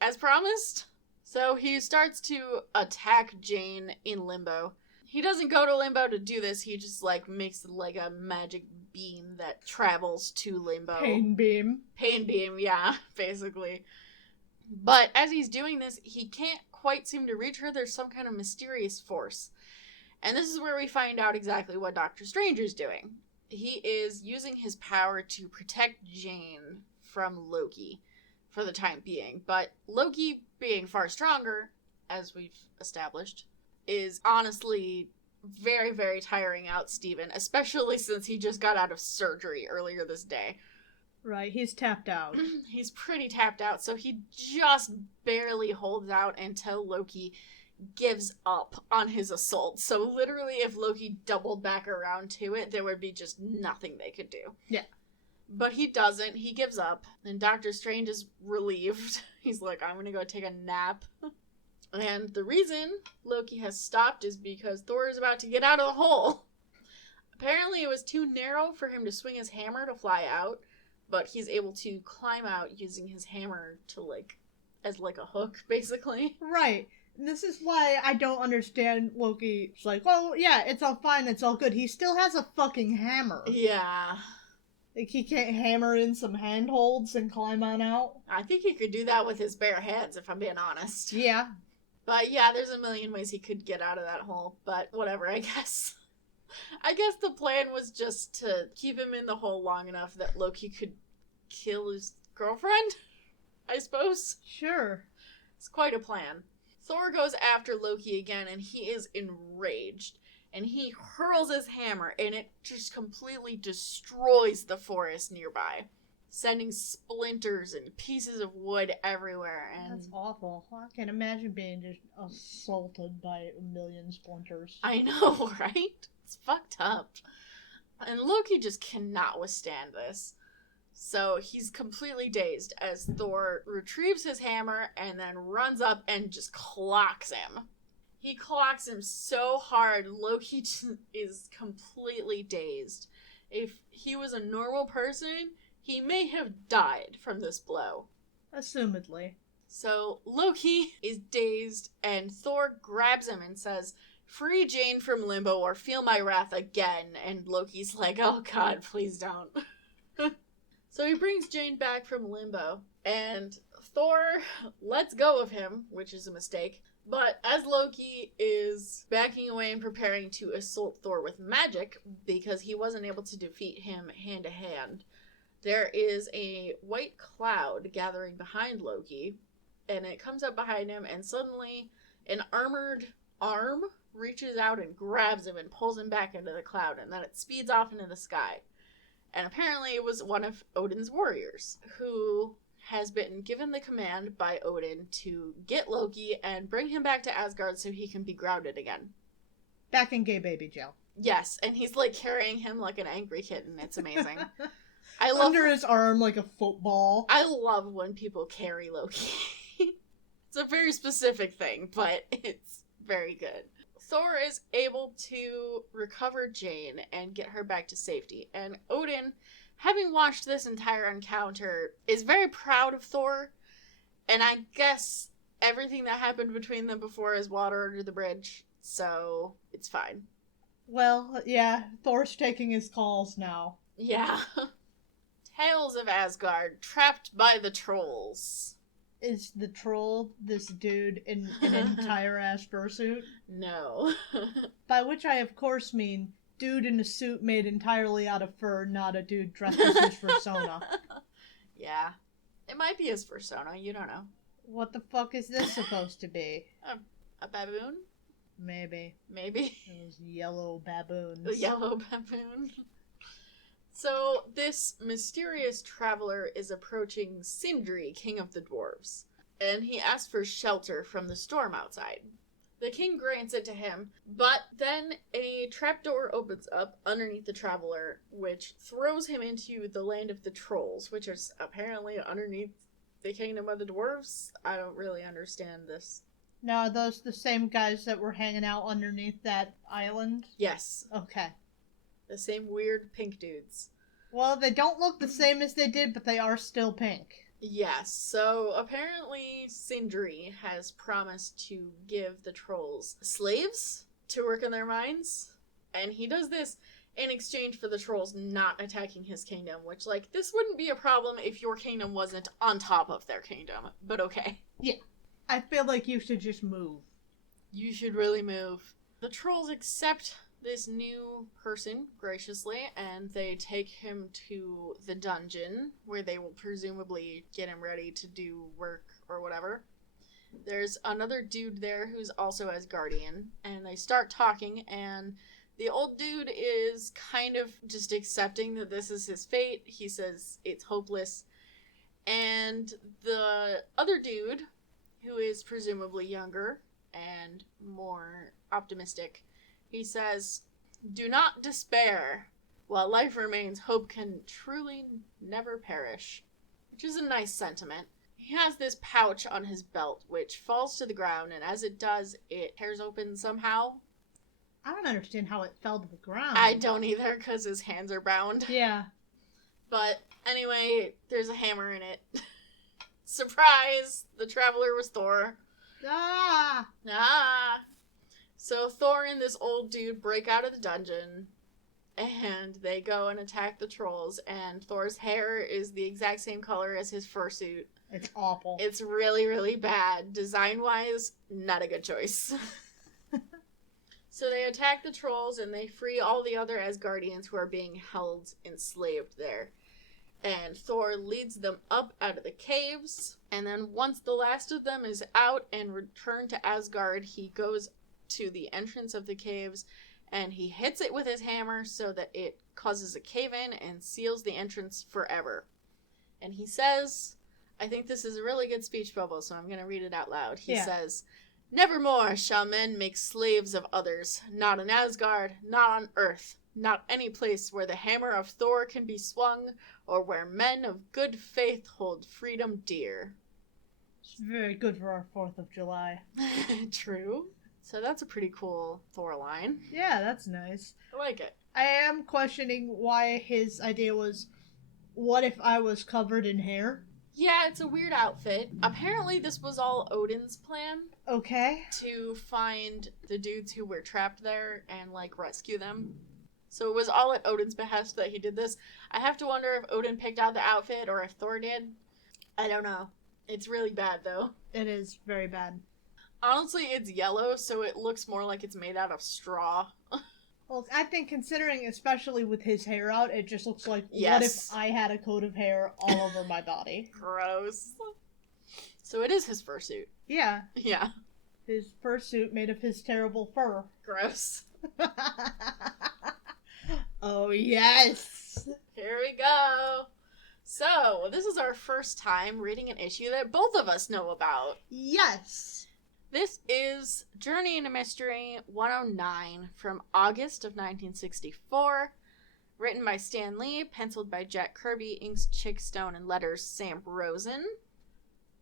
as promised. So he starts to attack Jane in Limbo. He doesn't go to Limbo to do this. He just, makes, a magic beam that travels to Limbo. Pain beam. Pain beam, yeah, basically. But as he's doing this, he can't quite seem to reach her. There's some kind of mysterious force. And this is where we find out exactly what Doctor Strange is doing. He is using his power to protect Jane from Loki for the time being. But Loki, being far stronger, as we've established, is honestly very, very tiring out Steven, especially since he just got out of surgery earlier this day. Right, he's tapped out. He's pretty tapped out, so he just barely holds out until Loki gives up on his assault. So literally, if Loki doubled back around to it, there would be just nothing they could do. Yeah. But he doesn't. He gives up, and Doctor Strange is relieved. He's like, I'm gonna go take a nap. And the reason Loki has stopped is because Thor is about to get out of the hole. Apparently, it was too narrow for him to swing his hammer to fly out, but he's able to climb out using his hammer to, as a hook, basically. Right. This is why I don't understand Loki. It's like, well, yeah, it's all fine, it's all good. He still has a fucking hammer. Yeah. He can't hammer in some handholds and climb on out? I think he could do that with his bare hands, if I'm being honest. Yeah. But yeah, there's a million ways he could get out of that hole, but whatever, I guess. I guess the plan was just to keep him in the hole long enough that Loki could kill his girlfriend, I suppose. Sure. It's quite a plan. Thor goes after Loki again, and he is enraged. And he hurls his hammer, and it just completely destroys the forest nearby, sending splinters and pieces of wood everywhere. And that's awful. I can't imagine being just assaulted by a million splinters. I know, right? It's fucked up. And Loki just cannot withstand this. So he's completely dazed as Thor retrieves his hammer and then runs up and just clocks him. He clocks him so hard, Loki is completely dazed. If he was a normal person, he may have died from this blow. Assumedly. So Loki is dazed, and Thor grabs him and says, "Free Jane from Limbo or feel my wrath again." And Loki's like, "Oh god, please don't." So he brings Jane back from Limbo, and Thor lets go of him, which is a mistake. But as Loki is backing away and preparing to assault Thor with magic, because he wasn't able to defeat him hand to hand, there is a white cloud gathering behind Loki, and it comes up behind him, and suddenly an armored arm reaches out and grabs him and pulls him back into the cloud, and then it speeds off into the sky. And apparently it was one of Odin's warriors, who has been given the command by Odin to get Loki and bring him back to Asgard so he can be grounded again. Back in gay baby jail. Yes, and he's carrying him like an angry kitten. It's amazing. Under his arm like a football. I love when people carry Loki. It's a very specific thing, but it's very good. Thor is able to recover Jane and get her back to safety. And Odin, having watched this entire encounter, is very proud of Thor. And I guess everything that happened between them before is water under the bridge. So it's fine. Well, yeah, Thor's taking his calls now. Yeah. Tales of Asgard, trapped by the trolls. Is the troll this dude in an entire ass fursuit? No. By which I of course mean dude in a suit made entirely out of fur, not a dude dressed as his persona. Yeah. It might be his persona, you don't know. What the fuck is this supposed to be? A baboon? Maybe. Those yellow baboons. A yellow baboon. So, this mysterious traveler is approaching Sindri, king of the dwarves, and he asks for shelter from the storm outside. The king grants it to him, but then a trapdoor opens up underneath the traveler, which throws him into the land of the trolls, which is apparently underneath the kingdom of the dwarves. I don't really understand this. Now, are those the same guys that were hanging out underneath that island? Yes. Okay. The same weird pink dudes. Well, they don't look the same as they did, but they are still pink. Yes, so apparently Sindri has promised to give the trolls slaves to work in their mines, and he does this in exchange for the trolls not attacking his kingdom, which, like, this wouldn't be a problem if your kingdom wasn't on top of their kingdom, but okay. Yeah. I feel like you should just move. You should really move. The trolls accept this new person graciously, and they take him to the dungeon where they will presumably get him ready to do work or whatever. There's another dude there who's also Asgardian, and they start talking, and the old dude is kind of just accepting that this is his fate. He says it's hopeless. And the other dude, who is presumably younger and more optimistic, he says, "Do not despair. While life remains, hope can truly never perish." Which is a nice sentiment. He has this pouch on his belt, which falls to the ground, and as it does, it tears open somehow. I don't understand how it fell to the ground. I don't either, because his hands are bound. Yeah. But anyway, there's a hammer in it. Surprise! The traveler was Thor. Ah! So Thor and this old dude break out of the dungeon, and they go and attack the trolls, and Thor's hair is the exact same color as his fursuit. It's awful. It's really, really bad. Design-wise, not a good choice. So they attack the trolls, and they free all the other Asgardians who are being held enslaved there. And Thor leads them up out of the caves, and then once the last of them is out and returned to Asgard, he goes to the entrance of the caves, and he hits it with his hammer so that it causes a cave-in and seals the entrance forever. And he says, I think this is a really good speech bubble, so I'm going to read it out loud. He says, "Nevermore shall men make slaves of others, not in Asgard, not on Earth, not any place where the hammer of Thor can be swung, or where men of good faith hold freedom dear." It's very good for our 4th of July. True. So that's a pretty cool Thor line. Yeah, that's nice. I like it. I am questioning why his idea was, what if I was covered in hair? Yeah, it's a weird outfit. Apparently this was all Odin's plan. Okay. To find the dudes who were trapped there and, like, rescue them. So it was all at Odin's behest that he did this. I have to wonder if Odin picked out the outfit or if Thor did. I don't know. It's really bad, though. It is very bad. Honestly, it's yellow, so it looks more like it's made out of straw. Well, I think considering, especially with his hair out, it just looks like, Yes. What if I had a coat of hair all over my body? Gross. So it is his fursuit. Yeah. Yeah. His fursuit made of his terrible fur. Gross. Oh, yes! Here we go. So, this is our first time reading an issue that both of us know about. Yes! This is Journey into Mystery 109 from August of 1964, written by Stan Lee, penciled by Jack Kirby, inks Chick Stone, and letters Sam Rosen.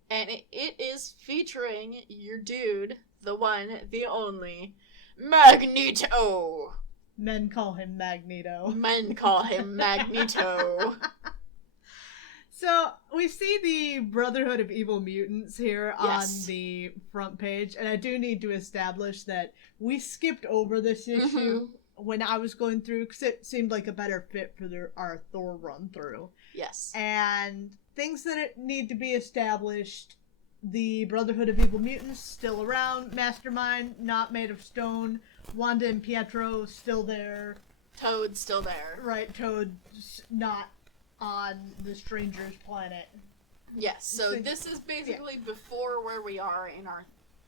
And it is featuring your dude, the one, the only, Magneto! Men call him Magneto. Men call him Magneto. So, we see the Brotherhood of Evil Mutants here Yes. on the front page, and I do need to establish that we skipped over this issue when I was going through, because it seemed like a better fit for our Thor run-through. Yes. And things that need to be established: the Brotherhood of Evil Mutants still around, Mastermind not made of stone, Wanda and Pietro still there. Toad's still there. Right, Toad's not on the Stranger's planet. Yes, so this is basically before where we are in our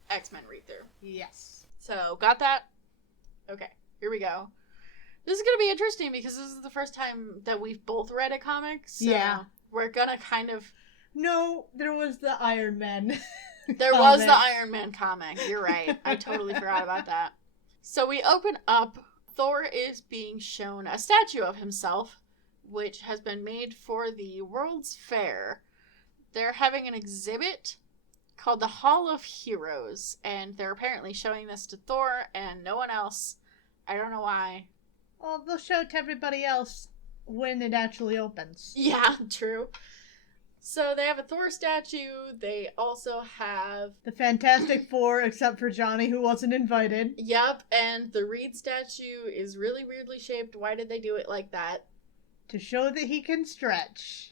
X-Men read-through. Yes. So, got that? Okay, here we go. This is going to be interesting because this is the first time that we've both read a comic, so yeah. We're going to kind of... No, there was the Iron Man. There was the Iron Man comic. You're right. I totally forgot about that. So we open up. Thor is being shown a statue of himself, which has been made for the World's Fair. They're having an exhibit called the Hall of Heroes, and they're apparently showing this to Thor and no one else. I don't know why. Well, they'll show it to everybody else when it actually opens. Yeah, true. So they have a Thor statue. They also have the Fantastic Four, except for Johnny, who wasn't invited. Yep, and the Reed statue is really weirdly shaped. Why did they do it like that? To show that he can stretch.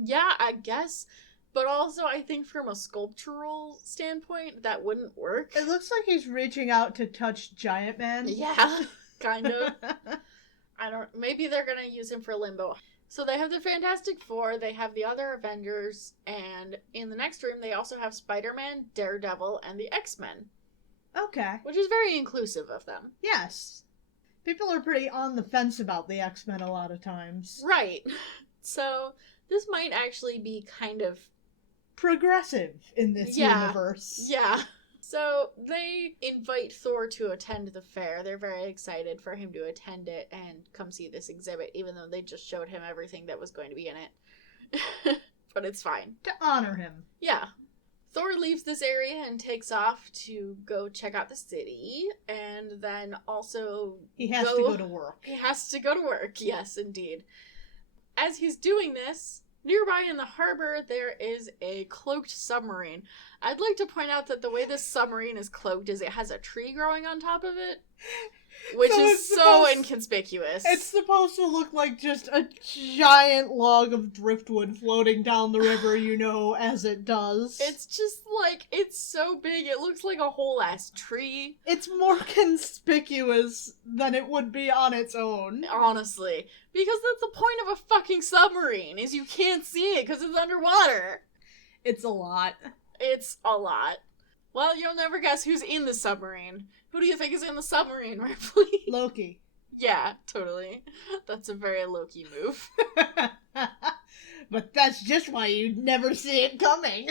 Yeah, I guess. But also, I think from a sculptural standpoint, that wouldn't work. It looks like he's reaching out to touch Giant Man. Yeah, kind of. Maybe they're gonna use him for Limbo. So they have the Fantastic Four, they have the other Avengers, and in the next room they also have Spider-Man, Daredevil, and the X-Men. Okay. Which is very inclusive of them. Yes. People are pretty on the fence about the X-Men a lot of times. Right. So this might actually be kind of progressive in this universe. Yeah. So they invite Thor to attend the fair. They're very excited for him to attend it and come see this exhibit, even though they just showed him everything that was going to be in it. But it's fine. To honor him. Yeah. Thor leaves this area and takes off to go check out the city, and then also he has to go to work. He has to go to work, yes, indeed. As he's doing this, nearby in the harbor, there is a cloaked submarine. I'd like to point out that the way this submarine is cloaked is it has a tree growing on top of it, which is so inconspicuous. It's supposed to look like just a giant log of driftwood floating down the river, as it does. It's just like, it's so big, it looks like a whole ass tree. It's more conspicuous than it would be on its own. Honestly. Because that's the point of a fucking submarine, is you can't see it because it's underwater. It's a lot. It's a lot. Well, you'll never guess who's in the submarine. Who do you think is in the submarine, Ripley? Loki. Yeah, totally. That's a very Loki move. But that's just why you'd never see it coming.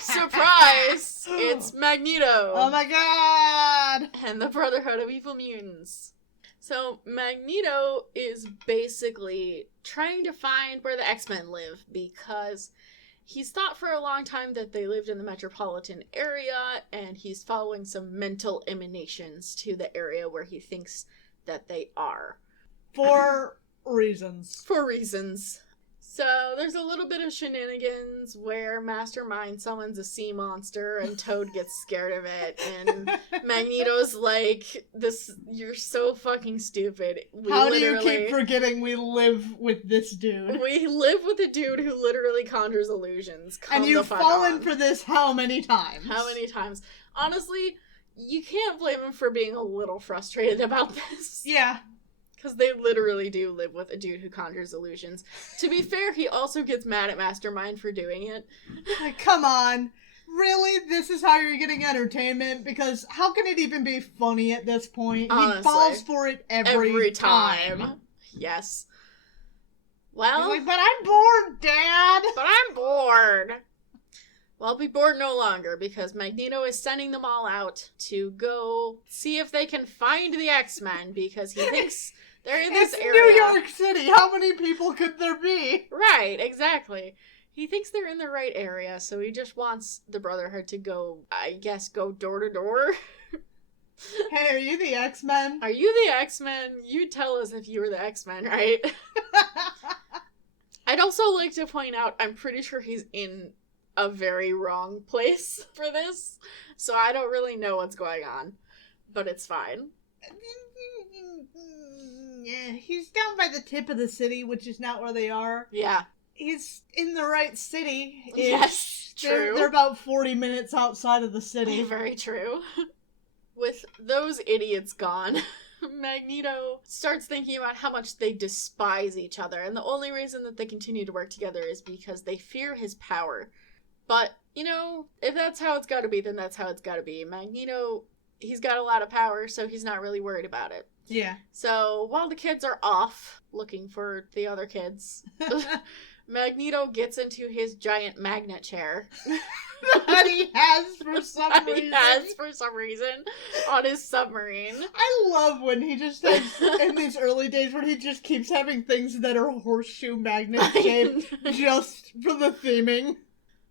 Surprise! It's Magneto. Oh my god! And the Brotherhood of Evil Mutants. So Magneto is basically trying to find where the X-Men live because he's thought for a long time that they lived in the metropolitan area, and he's following some mental emanations to the area where he thinks that they are. For reasons. For reasons. So there's a little bit of shenanigans where Mastermind summons a sea monster and Toad gets scared of it, and Magneto's like, you're so fucking stupid. How do you keep forgetting we live with this dude? We live with a dude who literally conjures illusions. And you've fallen for this how many times? How many times? Honestly, you can't blame him for being a little frustrated about this. Yeah. Because they literally do live with a dude who conjures illusions. To be fair, he also gets mad at Mastermind for doing it. Like, come on. Really? This is how you're getting entertainment? Because how can it even be funny at this point? Honestly, he falls for it every time. Yes. Well... He's like, but I'm bored, Dad! But I'm bored! Well, be bored no longer, because Magneto is sending them all out to go see if they can find the X-Men, because he thinks... They're in this area. It's New York City. How many people could there be? Right, exactly. He thinks they're in the right area, so he just wants the Brotherhood to go, I guess, go door to door. Hey, are you the X-Men? Are you the X-Men? You tell us if you were the X-Men, right? I'd also like to point out, I'm pretty sure he's in a very wrong place for this, so I don't really know what's going on, but it's fine. Yeah, he's down by the tip of the city, which is not where they are. Yeah. He's in the right city. Yes, true. They're about 40 minutes outside of the city. Very true. With those idiots gone, Magneto starts thinking about how much they despise each other, and the only reason that they continue to work together is because they fear his power. But, if that's how it's gotta be, then that's how it's gotta be. Magneto, he's got a lot of power, so he's not really worried about it. Yeah. So, while the kids are off looking for the other kids, Magneto gets into his giant magnet chair. that he has for some reason on his submarine. I love when he just has, in these early days, when he just keeps having things that are horseshoe magnet shaped just for the theming.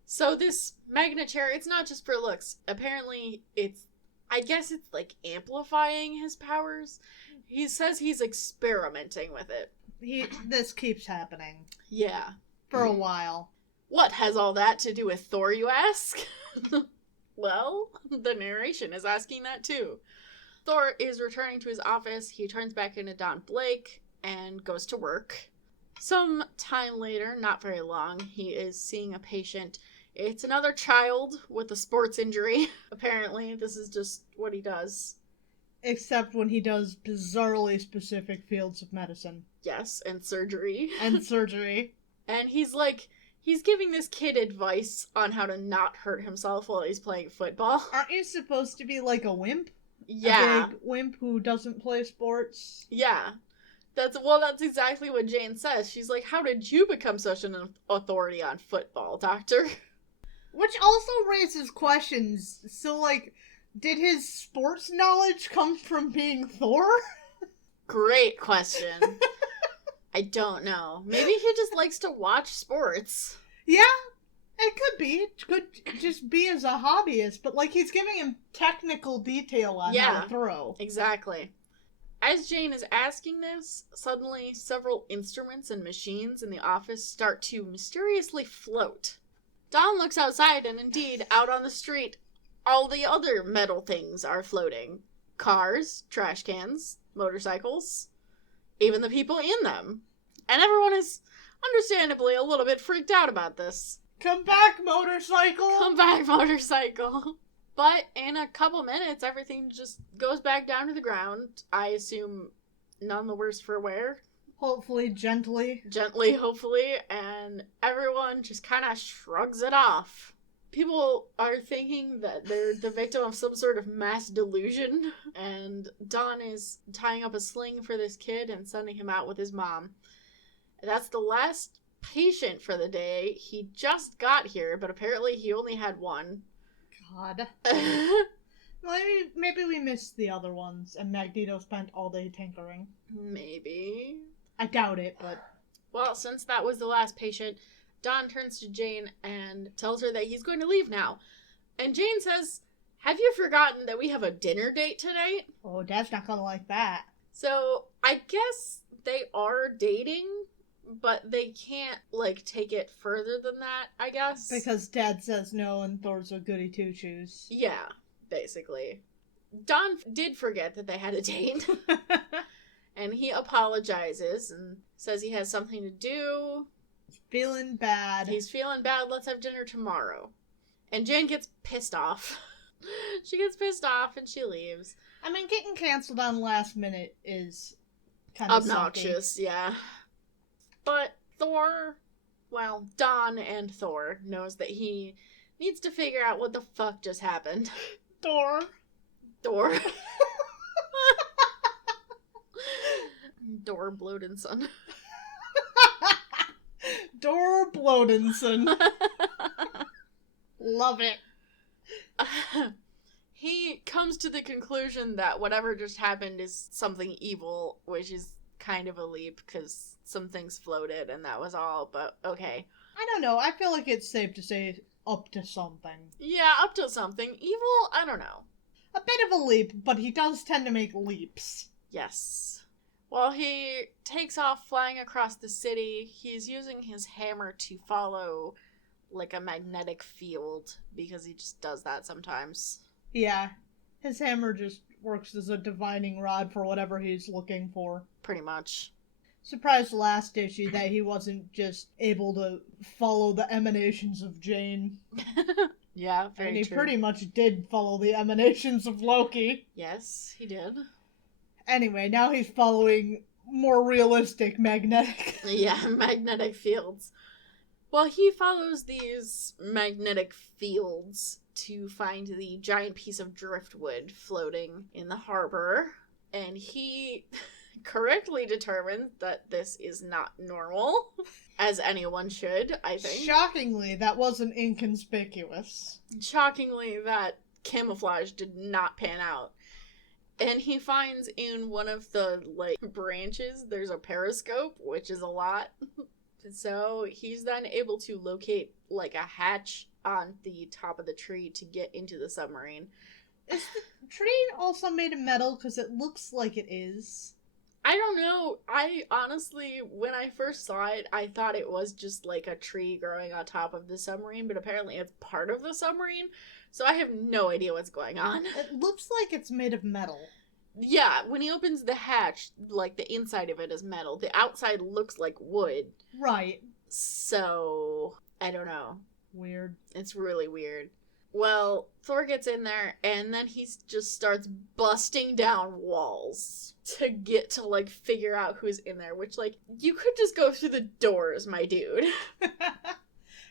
So this magnet chair, it's not just for looks. Apparently, I guess it's like amplifying his powers. He says he's experimenting with it. This keeps happening. Yeah. For a while. What has all that to do with Thor, you ask? Well, the narration is asking that too. Thor is returning to his office. He turns back into Don Blake and goes to work. Some time later, not very long, he is seeing a patient. It's another child with a sports injury. Apparently, this is just what he does. Except when he does bizarrely specific fields of medicine. Yes, and surgery. And surgery. And he's giving this kid advice on how to not hurt himself while he's playing football. Aren't you supposed to be like a wimp? Yeah. A big wimp who doesn't play sports? Yeah. That's exactly what Jane says. She's like, how did you become such an authority on football, doctor? Which also raises questions. So, like, did his sports knowledge come from being Thor? Great question. I don't know. Maybe he just likes to watch sports. Yeah, it could be. It could just be as a hobbyist, but, like, he's giving him technical detail on how to throw. Exactly. As Jane is asking this, suddenly several instruments and machines in the office start to mysteriously float. Dawn looks outside, and indeed, out on the street, all the other metal things are floating. Cars, trash cans, motorcycles, even the people in them. And everyone is understandably a little bit freaked out about this. Come back, motorcycle! Come back, motorcycle! But in a couple minutes, everything just goes back down to the ground. I assume none the worse for wear. Hopefully, gently. Gently, hopefully, and everyone just kind of shrugs it off. People are thinking that they're the victim of some sort of mass delusion, and Dawn is tying up a sling for this kid and sending him out with his mom. That's the last patient for the day. He just got here, but apparently he only had one. God. Maybe we missed the other ones, and Magneto spent all day tinkering. Maybe. I doubt it, but... Well, since that was the last patient, Dawn turns to Jane and tells her that he's going to leave now. And Jane says, have you forgotten that we have a dinner date tonight? Oh, Dad's not gonna like that. So, I guess they are dating, but they can't, like, take it further than that, I guess. Because Dad says no and Thor's a goody two-shoes. Yeah, basically. Dawn did forget that they had a date. And he apologizes and says he has something to do. He's feeling bad. Let's have dinner tomorrow. And Jane gets pissed off. She gets pissed off and she leaves. I mean, getting canceled on last minute is kind of obnoxious, yeah. But Dawn and Thor knows that he needs to figure out what the fuck just happened. Thor. Dor Blodenson. Dor Blodenson. Love it. He comes to the conclusion that whatever just happened is something evil, which is kind of a leap because some things floated and that was all, but okay. I don't know. I feel like it's safe to say up to something. Yeah, up to something. Evil? I don't know. A bit of a leap, but he does tend to make leaps. Yes. While he takes off flying across the city, he's using his hammer to follow, like, a magnetic field, because he just does that sometimes. Yeah. His hammer just works as a divining rod for whatever he's looking for. Pretty much. Surprised last issue that he wasn't just able to follow the emanations of Jane. Yeah, very true. And he pretty much did follow the emanations of Loki. Yes, he did. Anyway, now he's following more realistic magnetic. Yeah, magnetic fields. Well, he follows these magnetic fields to find the giant piece of driftwood floating in the harbor. And he correctly determines that this is not normal, as anyone should, I think. Shockingly, that wasn't inconspicuous. Shockingly, that camouflage did not pan out. And he finds in one of the, branches, there's a periscope, which is a lot. So he's then able to locate, a hatch on the top of the tree to get into the submarine. Is the tree also made of metal? Because it looks like it is. I don't know. I honestly, when I first saw it, I thought it was just a tree growing on top of the submarine, but apparently it's part of the submarine, so I have no idea what's going on. It looks like it's made of metal. Yeah, when he opens the hatch, the inside of it is metal. The outside looks like wood. Right. So, I don't know. Weird. It's really weird. Well, Thor gets in there, and then he just starts busting down walls to get to, figure out who's in there, which, you could just go through the doors, my dude.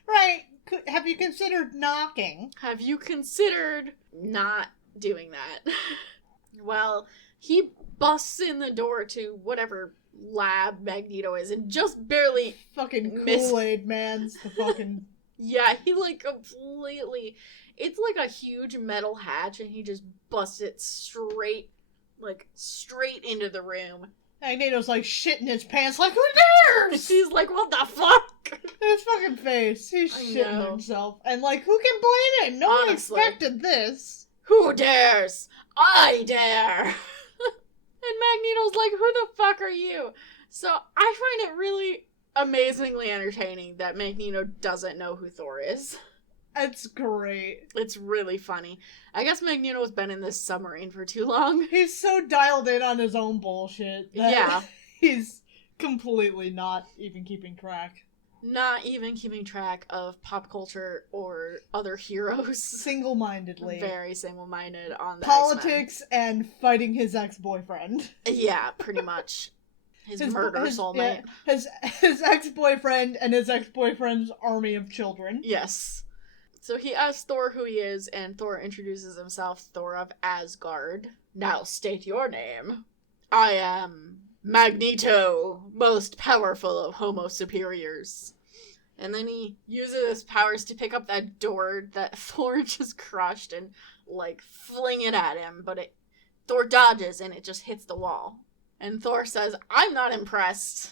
Right. Have you considered knocking? Have you considered not doing that? Well, he busts in the door to whatever lab Magneto is, and just barely... Fucking Kool-Aid Man's the fucking... Yeah, he, completely... It's a huge metal hatch, and he just busts it straight into the room. Magneto's, shitting his pants, who dares? He's like, what the fuck? His fucking face. He's shitting himself. And, who can blame him? No one expected this. Who dares? I dare! And Magneto's like, who the fuck are you? So I find it really amazingly entertaining that Magneto doesn't know who Thor is. It's great. It's really funny. I guess Magneto's been in this submarine for too long. He's so dialed in on his own bullshit. Yeah. He's completely not even keeping track. Not even keeping track of pop culture or other heroes. Single-mindedly. Very single-minded on the politics X-Men. And fighting his ex-boyfriend. Yeah, pretty much. His murder soulmate. Yeah, his ex-boyfriend and his ex-boyfriend's army of children. Yes. So he asks Thor who he is, and Thor introduces himself, Thor of Asgard. Now state your name. I am Magneto, most powerful of Homo superiors. And then he uses his powers to pick up that door that Thor just crushed and, fling it at him. But Thor dodges and it just hits the wall. And Thor says, I'm not impressed.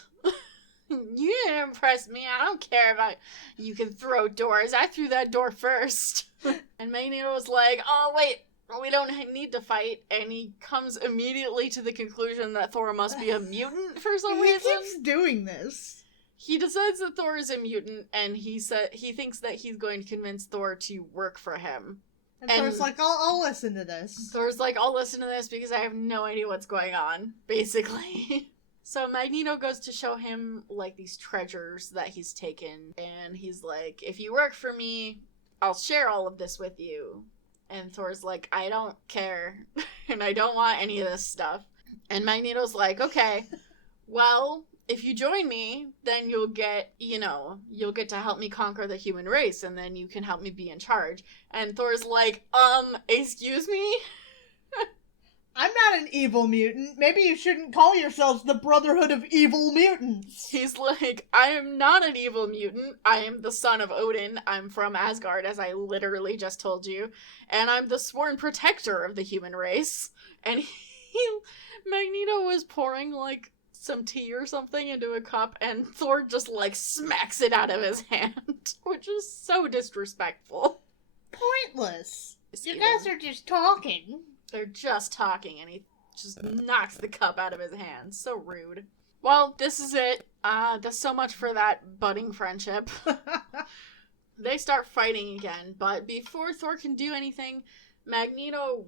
You didn't impress me. I don't care about you can throw doors. I threw that door first. And Magneto was like, oh, wait. We don't need to fight, and he comes immediately to the conclusion that Thor must be a mutant for some reason. He keeps doing this. He decides that Thor is a mutant, and he thinks that he's going to convince Thor to work for him. And Thor's like, I'll listen to this. Thor's like, I'll listen to this because I have no idea what's going on, basically. So Magneto goes to show him, these treasures that he's taken, and he's like, if you work for me, I'll share all of this with you. And Thor's like, I don't care, and I don't want any of this stuff. And Magneto's like, okay, well, if you join me, then you'll get to help me conquer the human race, and then you can help me be in charge. And Thor's like, excuse me? I'm not an evil mutant. Maybe you shouldn't call yourselves the Brotherhood of Evil Mutants. He's like, I am not an evil mutant. I am the son of Odin. I'm from Asgard, as I literally just told you. And I'm the sworn protector of the human race. And Magneto was pouring, some tea or something into a cup, and Thor just, smacks it out of his hand, which is so disrespectful. Pointless. You guys are just talking. They're just talking, and he just knocks the cup out of his hand. So rude. Well, this is it. That's so much for that budding friendship. They start fighting again, but before Thor can do anything, Magneto,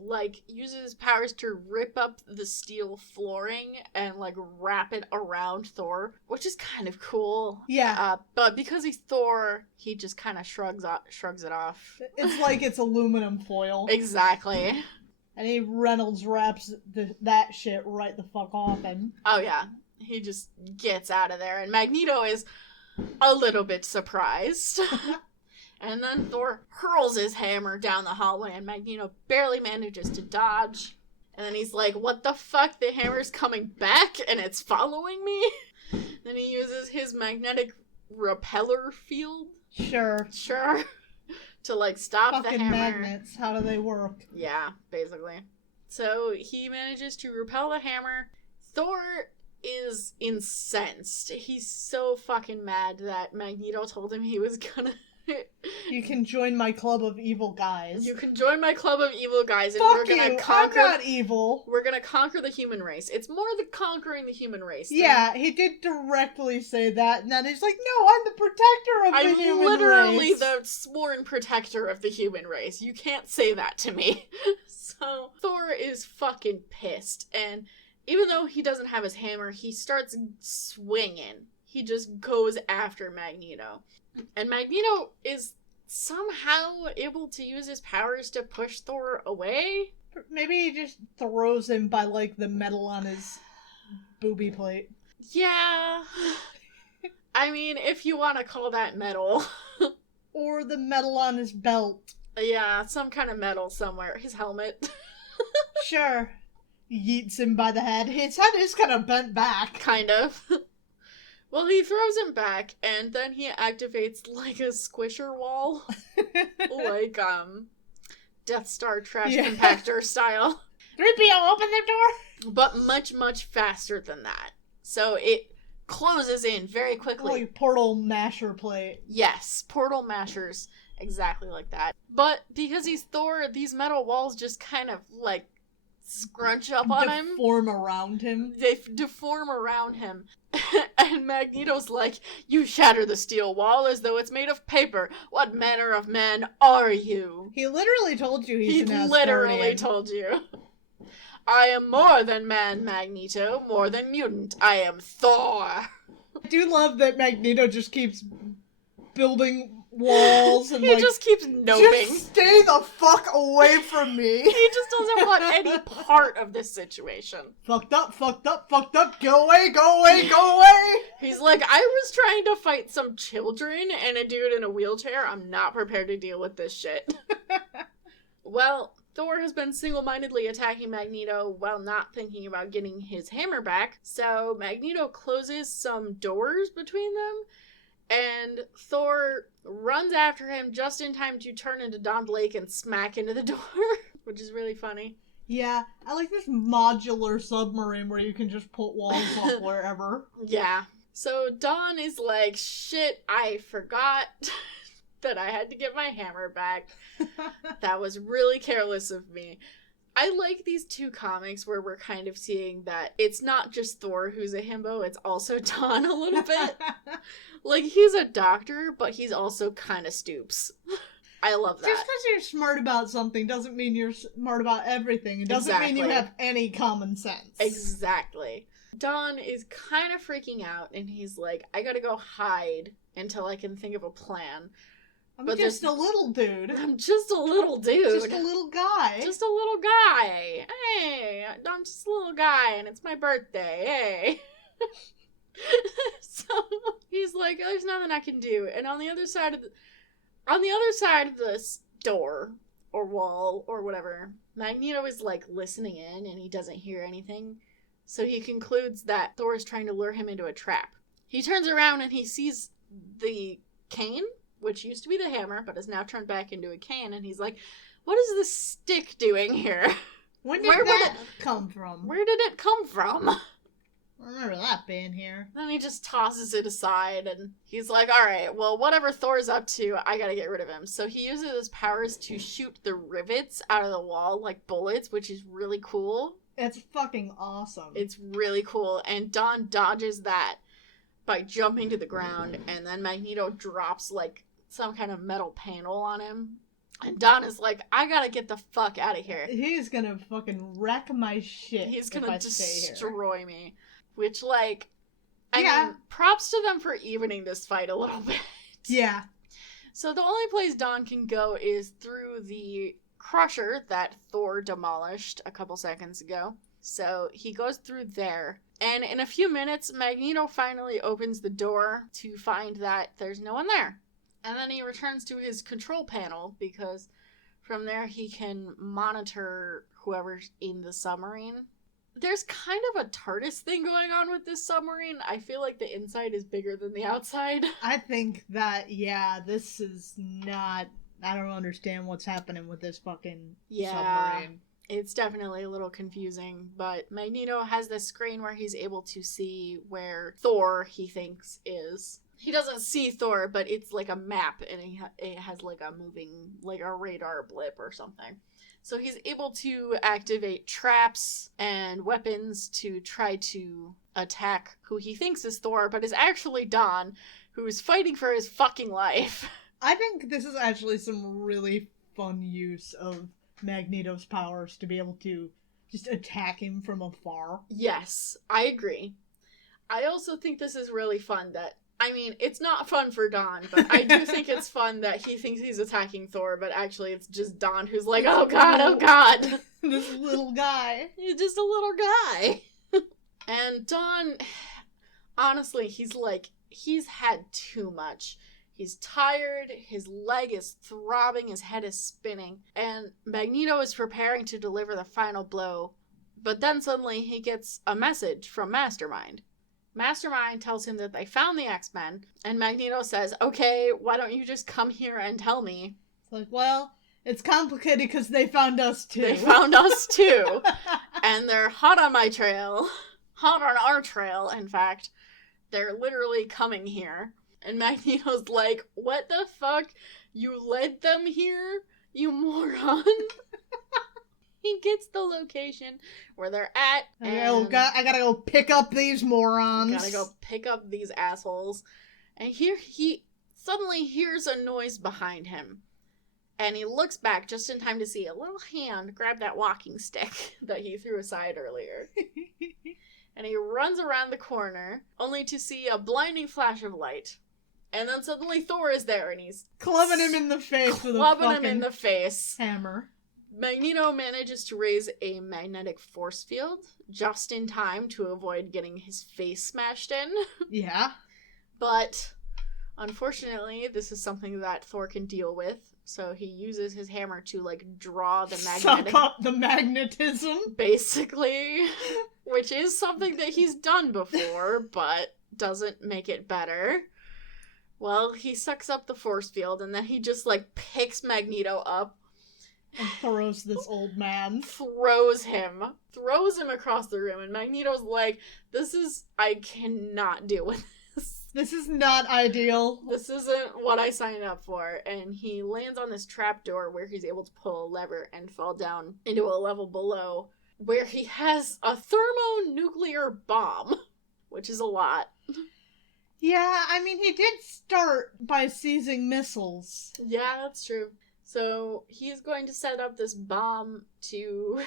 uses his powers to rip up the steel flooring and, wrap it around Thor, which is kind of cool. Yeah. But because he's Thor, he just kind of shrugs it off. It's like it's aluminum foil. Exactly. And he Reynolds wraps that shit right the fuck off him. Oh, yeah. He just gets out of there, and Magneto is a little bit surprised. And then Thor hurls his hammer down the hallway, and Magneto barely manages to dodge. And then he's like, what the fuck? The hammer's coming back and it's following me? Then he uses his magnetic repeller field. Sure. To, like, stop fucking the hammer. Magnets, how do they work? Yeah, basically. So he manages to repel the hammer. Thor is incensed. He's so fucking mad that Magneto told him he was gonna... You can join my club of evil guys. You can join my club of evil guys, and Fuck we're gonna you, conquer... I'm not evil. We're gonna conquer the human race. It's more the conquering the human race. Yeah, he did directly say that, and then he's like, no, I'm the protector of the human race. I'm literally the sworn protector of the human race. You can't say that to me. So, Thor is fucking pissed, and even though he doesn't have his hammer, he starts swinging. He just goes after Magneto. And Magneto is somehow able to use his powers to push Thor away. Maybe he just throws him by, like, the metal on his booby plate. Yeah. I mean, if you want to call that metal. Or the metal on his belt. Yeah, some kind of metal somewhere. His helmet. Sure. Yeets him by the head. His head is kind of bent back. Kind of. Well, he throws him back, and then he activates, like, a squisher wall. Like, Death Star trash compactor style. 3PO, open the door! But much, much faster than that. So it closes in very quickly. Like portal masher plate. Yes, portal mashers. Exactly like that. But because he's Thor, these metal walls just kind of, like, scrunch up on him. Deform around him. They deform around him. And Magneto's like, you shatter the steel wall as though it's made of paper. What manner of man are you? He literally told you he's an Asgardian. He literally told you. I am more than man, Magneto, more than mutant. I am Thor. I do love that Magneto just keeps building walls and he just keeps noping. Just stay the fuck away from me. He just doesn't want any part of this situation. Fucked up, go away, go away, go away! He's like, I was trying to fight some children and a dude in a wheelchair. I'm not prepared to deal with this shit. Well, Thor has been single-mindedly attacking Magneto while not thinking about getting his hammer back, so Magneto closes some doors between them, and Thor runs after him just in time to turn into Don Blake and smack into the door, which is really funny. Yeah, I like this modular submarine where you can just put walls up wherever. Yeah. So Don is like, shit, I forgot that I had to get my hammer back. That was really careless of me. I like these two comics where we're kind of seeing that it's not just Thor who's a himbo, it's also Don a little bit. Like, he's a doctor, but he's also kind of stoops. I love that. Just because you're smart about something doesn't mean you're smart about everything. It doesn't mean you have any common sense. Exactly. Don is kind of freaking out, and he's like, I gotta go hide until I can think of a plan. I'm just a little dude. I'm just a little dude. Just a little guy. Just a little guy. Hey, I'm just a little guy, and it's my birthday. Hey. So he's like, there's nothing I can do. And on the other side of this door or wall or whatever, Magneto is like listening in and he doesn't hear anything. So he concludes that Thor is trying to lure him into a trap. He turns around and he sees the cane, which used to be the hammer, but is now turned back into a cane. And he's like, what is this stick doing here? Where did that come from? Where did it come from? I remember that being here. Then he just tosses it aside, and he's like, alright, well, whatever Thor's up to, I gotta get rid of him. So he uses his powers to shoot the rivets out of the wall like bullets, which is really cool. It's fucking awesome. It's really cool, and Don dodges that by jumping to the ground, and then Magneto drops, like, some kind of metal panel on him. And Don is like, I gotta get the fuck out of here. He's gonna fucking wreck my shit. He's gonna destroy me. Which, like, I mean, props to them for evening this fight a little bit. Yeah. So the only place Don can go is through the crusher that Thor demolished a couple seconds ago. So he goes through there. And in a few minutes, Magneto finally opens the door to find that there's no one there. And then he returns to his control panel because from there he can monitor whoever's in the submarine. There's kind of a TARDIS thing going on with this submarine. I feel like the inside is bigger than the outside. I think that, yeah, this is not... I don't understand what's happening with this fucking submarine. It's definitely a little confusing, but Magneto has this screen where he's able to see where Thor, he thinks, is. He doesn't see Thor, but it's like a map, and it has like a moving, like a radar blip or something. So he's able to activate traps and weapons to try to attack who he thinks is Thor, but is actually Don, who's fighting for his fucking life. I think this is actually some really fun use of Magneto's powers to be able to just attack him from afar. Yes, I agree. I also think this is really fun that, I mean, it's not fun for Don, but I do think it's fun that he thinks he's attacking Thor, but actually it's just Don who's like, oh god. This little guy. He's just a little guy. And Don, honestly, he's had too much. He's tired, his leg is throbbing, his head is spinning, and Magneto is preparing to deliver the final blow, but then suddenly he gets a message from Mastermind. Mastermind tells him that they found the X-Men, and Magneto says, okay, why don't you just come here and tell me? It's like, well, it's complicated because they found us too. They found us too. And they're hot on my trail. Hot on our trail, in fact. They're literally coming here. And Magneto's like, what the fuck? You led them here? You moron. He gets the location where they're at. I gotta go pick up these morons. Gotta go pick up these assholes. And here he suddenly hears a noise behind him. And he looks back just in time to see a little hand grab that walking stick that he threw aside earlier. And he runs around the corner, only to see a blinding flash of light. And then suddenly Thor is there, and he's clubbing him in the face with a fucking hammer. Magneto manages to raise a magnetic force field just in time to avoid getting his face smashed in. Yeah. But unfortunately, this is something that Thor can deal with. So he uses his hammer to, like, draw the magnetic... Suck up the magnetism? Basically. Which is something that he's done before, but doesn't make it better. Well, he sucks up the force field, and then he just, like, picks Magneto up. And throws this old man. Throws him across the room, and Magneto's like, I cannot deal with this. This is not ideal. This isn't what I signed up for. And he lands on this trapdoor where he's able to pull a lever and fall down into a level below, where he has a thermonuclear bomb, which is a lot. Yeah, I mean, he did start by seizing missiles. Yeah, that's true. So he's going to set up this bomb to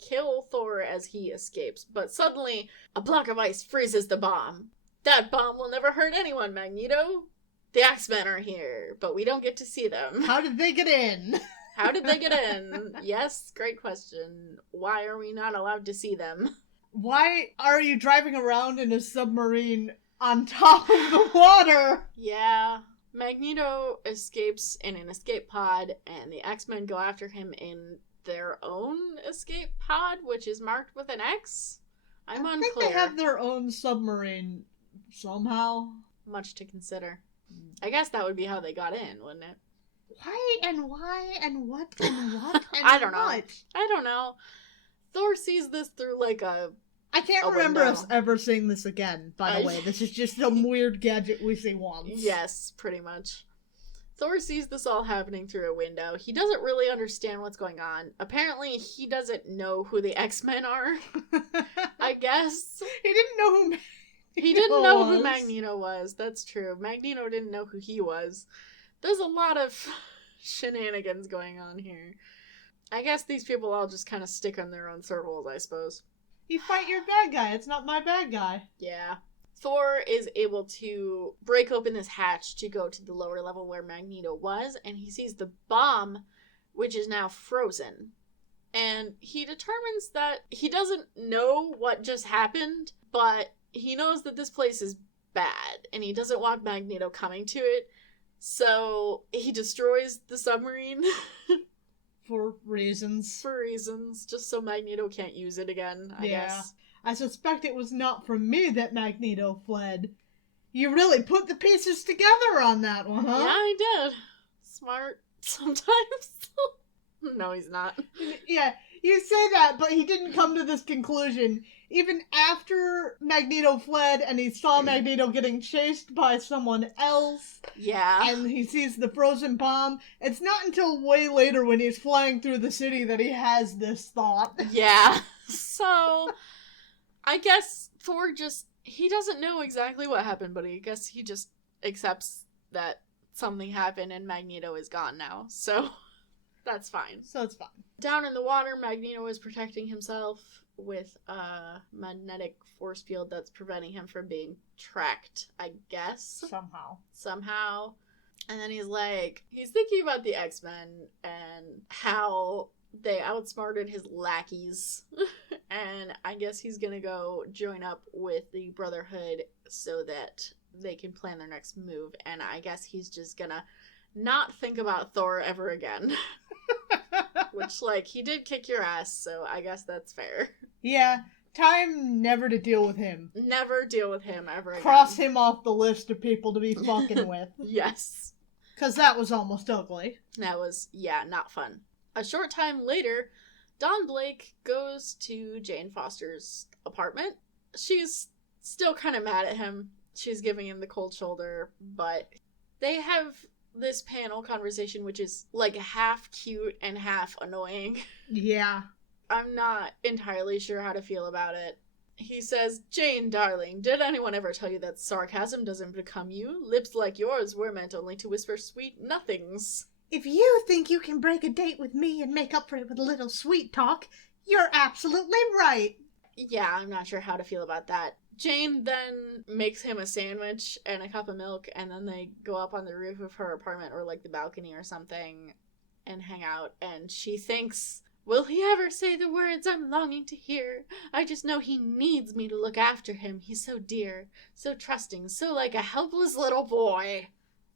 kill Thor as he escapes. But suddenly, a block of ice freezes the bomb. That bomb will never hurt anyone, Magneto. The X-Men are here, but we don't get to see them. How did they get in? How did they get in? Yes, great question. Why are we not allowed to see them? Why are you driving around in a submarine on top of the water? Yeah. Magneto escapes in an escape pod, and the X-Men go after him in their own escape pod, which is marked with an X. I'm unclear. I think they have their own submarine somehow. Much to consider. I guess that would be how they got in, wouldn't it? Why and why and what and what and I don't know. what? I don't know. Thor sees this through like a... I can't remember us ever seeing this again, by the way. This is just some weird gadget we see once. Yes, pretty much. Thor sees this all happening through a window. He doesn't really understand what's going on. Apparently, he doesn't know who the X-Men are. I guess. He didn't know who He didn't know who Magneto was. That's true. Magneto didn't know who he was. There's a lot of shenanigans going on here. I guess these people all just kind of stick on their own circles, I suppose. You fight your bad guy. It's not my bad guy. Yeah. Thor is able to break open this hatch to go to the lower level where Magneto was, and he sees the bomb, which is now frozen. And he determines that he doesn't know what just happened, but he knows that this place is bad, and he doesn't want Magneto coming to it, so he destroys the submarine. For reasons. Just so Magneto can't use it again, I guess. I suspect it was not from me that Magneto fled. You really put the pieces together on that one, huh? Yeah, I did. Smart sometimes. No, he's not. Yeah, you say that, but he didn't come to this conclusion. Even after Magneto fled and he saw Magneto getting chased by someone else. Yeah. And he sees the frozen bomb. It's not until way later when he's flying through the city that he has this thought. Yeah. So, I guess Thor he doesn't know exactly what happened, but I guess he just accepts that something happened and Magneto is gone now. So, that's fine. So it's fine. Down in the water, Magneto is protecting himself with a magnetic force field that's preventing him from being tracked, I guess. Somehow. And then he's thinking about the X-Men and how they outsmarted his lackeys. And I guess he's gonna go join up with the Brotherhood so that they can plan their next move. And I guess he's just gonna not think about Thor ever again. Which, he did kick your ass, so I guess that's fair. Yeah, time never to deal with him. Never deal with him ever again. Cross him off the list of people to be fucking with. Yes. Because that was almost ugly. That was, not fun. A short time later, Dawn Blake goes to Jane Foster's apartment. She's still kind of mad at him. She's giving him the cold shoulder, but they have this panel conversation, which is half cute and half annoying. Yeah. I'm not entirely sure how to feel about it. He says, "Jane, darling, did anyone ever tell you that sarcasm doesn't become you? Lips like yours were meant only to whisper sweet nothings. If you think you can break a date with me and make up for it with a little sweet talk, you're absolutely right." Yeah, I'm not sure how to feel about that. Jane then makes him a sandwich and a cup of milk, and then they go up on the roof of her apartment or the balcony or something and hang out, and she thinks, will he ever say the words I'm longing to hear? I just know he needs me to look after him. He's so dear, so trusting, so like a helpless little boy.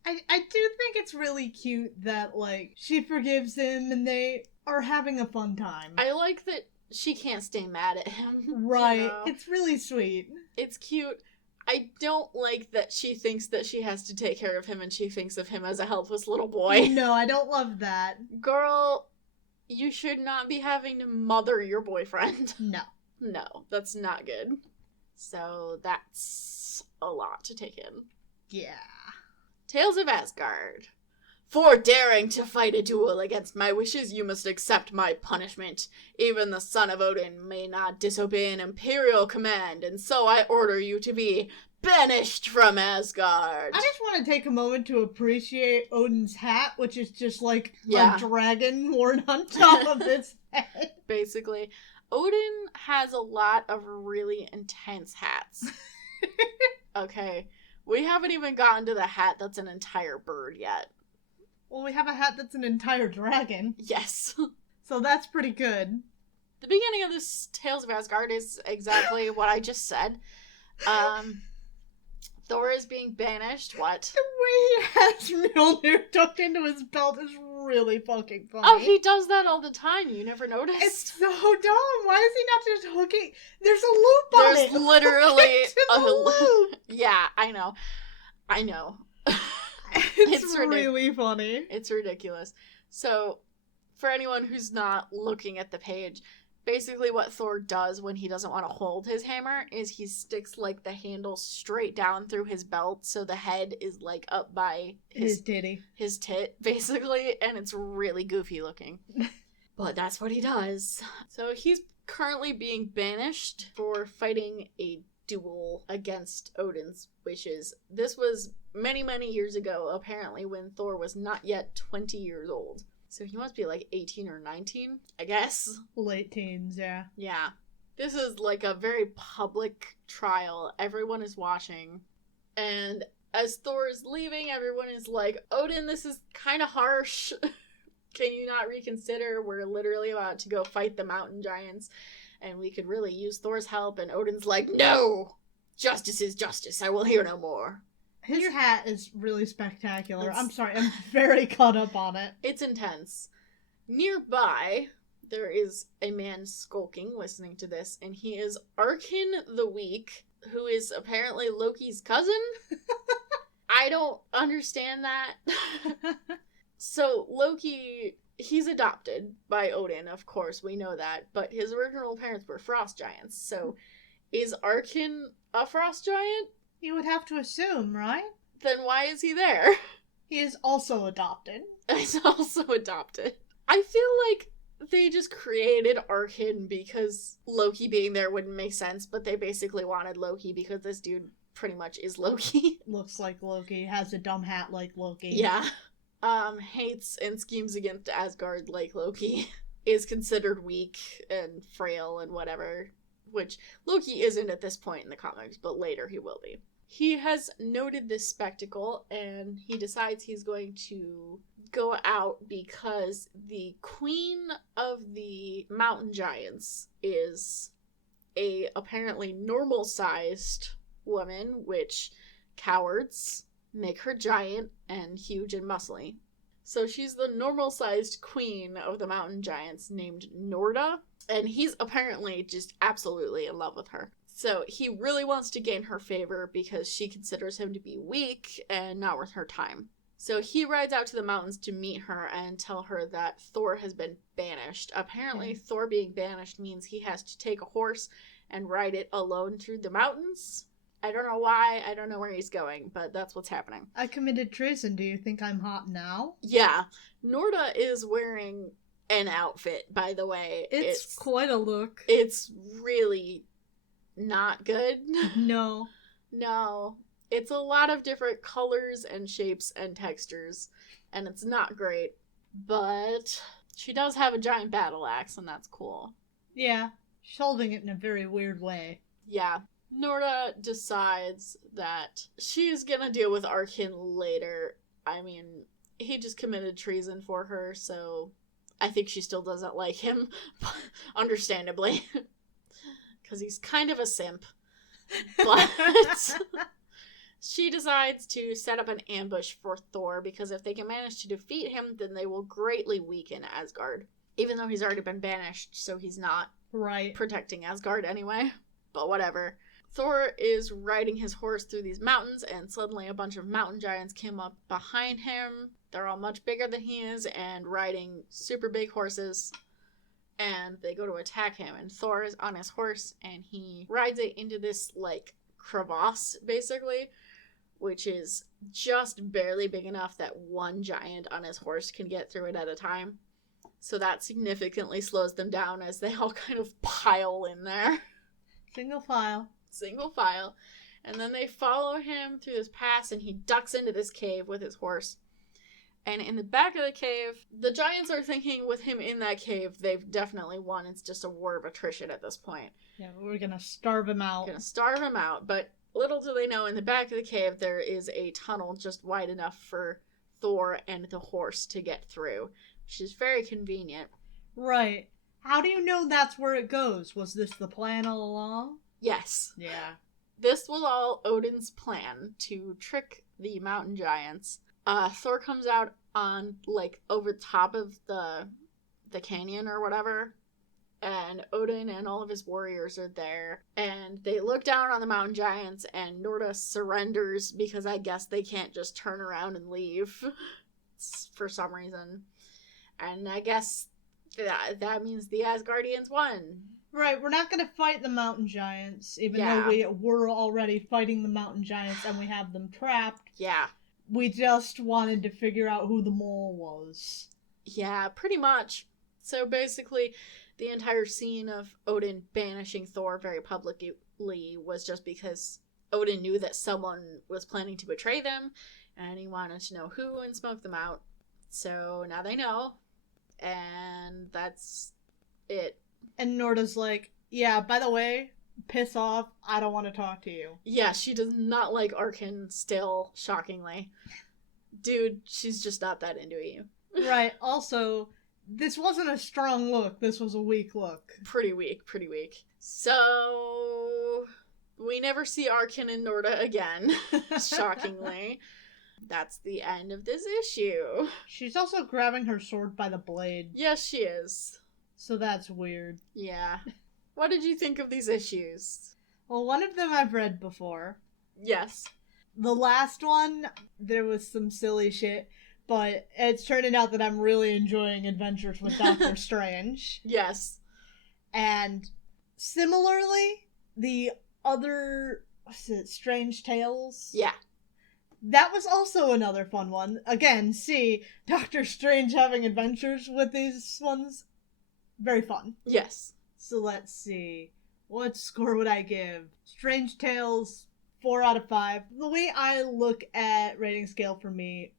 I do think it's really cute that, she forgives him and they are having a fun time. I like that she can't stay mad at him. Right. You know? It's really sweet. It's cute. I don't like that she thinks that she has to take care of him and she thinks of him as a helpless little boy. No, I don't love that. Girl, you should not be having to mother your boyfriend. No. No, that's not good. So that's a lot to take in. Yeah. Tales of Asgard. For daring to fight a duel against my wishes, you must accept my punishment. Even the son of Odin may not disobey an imperial command, and so I order you to be banished from Asgard. I just want to take a moment to appreciate Odin's hat, which is just a dragon worn on top of his head. Basically, Odin has a lot of really intense hats. Okay, we haven't even gotten to the hat that's an entire bird yet. Well, we have a hat that's an entire dragon. Yes. So that's pretty good. The beginning of this Tales of Asgard is exactly what I just said. Thor is being banished. What? The way he has Mjolnir tucked into his belt is really fucking funny. Oh, he does that all the time. You never noticed? It's so dumb. Why is he not just hooking? There's a loop on it. There's literally a loop. Yeah, I know. It's really funny. It's ridiculous. So, for anyone who's not looking at the page, basically what Thor does when he doesn't want to hold his hammer is he sticks the handle straight down through his belt, so the head is up by his titty. His tit, basically, and it's really goofy looking. But that's what he does. So he's currently being banished for fighting a duel against Odin's wishes. This was many, many years ago, apparently, when Thor was not yet 20 years old. So he must be 18 or 19, I guess. Late teens, yeah. Yeah. This is a very public trial. Everyone is watching. And as Thor is leaving, everyone is like, Odin, this is kind of harsh. Can you not reconsider? We're literally about to go fight the mountain giants. And we could really use Thor's help. And Odin's like, no! Justice is justice. I will hear no more. His hat is really spectacular. I'm sorry, I'm very caught up on it. It's intense. Nearby, there is a man skulking, listening to this, and he is Arkin the Weak, who is apparently Loki's cousin. I don't understand that. So, Loki, he's adopted by Odin, of course, we know that, but his original parents were frost giants, so is Arkin a frost giant? You would have to assume, right? Then why is he there? He is also adopted. He's also adopted. I feel like they just created Arkin because Loki being there wouldn't make sense, but they basically wanted Loki because this dude pretty much is Loki. Looks like Loki, has a dumb hat like Loki. Yeah. Hates and schemes against Asgard like Loki. Is considered weak and frail and whatever, which Loki isn't at this point in the comics, but later he will be. He has noted this spectacle, and he decides he's going to go out because the queen of the mountain giants is a apparently normal-sized woman, which cowards make her giant and huge and muscly. So she's the normal-sized queen of the mountain giants named Norda, and he's apparently just absolutely in love with her. So he really wants to gain her favor because she considers him to be weak and not worth her time. So he rides out to the mountains to meet her and tell her that Thor has been banished. Apparently, Thor being banished means he has to take a horse and ride it alone through the mountains. I don't know why, I don't know where he's going, but that's what's happening. I committed treason. Do you think I'm hot now? Yeah. Norda is wearing an outfit, by the way. It's quite a look. It's really not good. No. No. It's a lot of different colors and shapes and textures, and it's not great. But she does have a giant battle axe, and that's cool. Yeah. She's holding it in a very weird way. Yeah. Norda decides that she's gonna deal with Arkin later. I mean, he just committed treason for her, so I think she still doesn't like him, understandably. Because he's kind of a simp. But she decides to set up an ambush for Thor, because if they can manage to defeat him, then they will greatly weaken Asgard. Even though he's already been banished, so he's not protecting Asgard anyway. But whatever. Thor is riding his horse through these mountains, and suddenly a bunch of mountain giants came up behind him. They're all much bigger than he is, and riding super big horses. And they go to attack him, and Thor is on his horse, and he rides it into this, like, crevasse, basically, which is just barely big enough that one giant on his horse can get through it at a time. So that significantly slows them down as they all kind of pile in there. Single file. And then they follow him through this pass, and he ducks into this cave with his horse. And in the back of the cave, the giants are thinking with him in that cave, they've definitely won. It's just a war of attrition at this point. Yeah, we're gonna starve him out. But little do they know, in the back of the cave, there is a tunnel just wide enough for Thor and the horse to get through, which is very convenient. Right. How do you know that's where it goes? Was this the plan all along? Yes. Yeah. This was all Odin's plan to trick the mountain giants. Thor comes out on, like, over top of the canyon or whatever, and Odin and all of his warriors are there, and they look down on the mountain giants, and Norda surrenders because I guess they can't just turn around and leave for some reason. And I guess that means the Asgardians won. Right, we're not going to fight the mountain giants, even though we were already fighting the mountain giants and we have them trapped. Yeah. We just wanted to figure out who the mole was. Yeah, pretty much. So basically, the entire scene of Odin banishing Thor very publicly was just because Odin knew that someone was planning to betray them, and he wanted to know who and smoke them out. So now they know, and that's it. And Norda's like, yeah, by the way, piss off, I don't want to talk to you. Yeah, she does not like Arkin still, shockingly. Dude, she's just not that into you. Right, also, this wasn't a strong look, this was a weak look. Pretty weak. So, we never see Arkin and Norda again, shockingly. That's the end of this issue. She's also grabbing her sword by the blade. Yes, she is. So that's weird. Yeah. What did you think of these issues? Well, one of them I've read before. Yes. The last one, there was some silly shit, but it's turning out that I'm really enjoying Adventures with Doctor Strange. Yes. And similarly, the other, Strange Tales? Yeah. That was also another fun one. Again, see, Doctor Strange having adventures with these ones, very fun. Yes. So let's see. What score would I give? Strange Tales, 4 out of 5. The way I look at rating scale for me,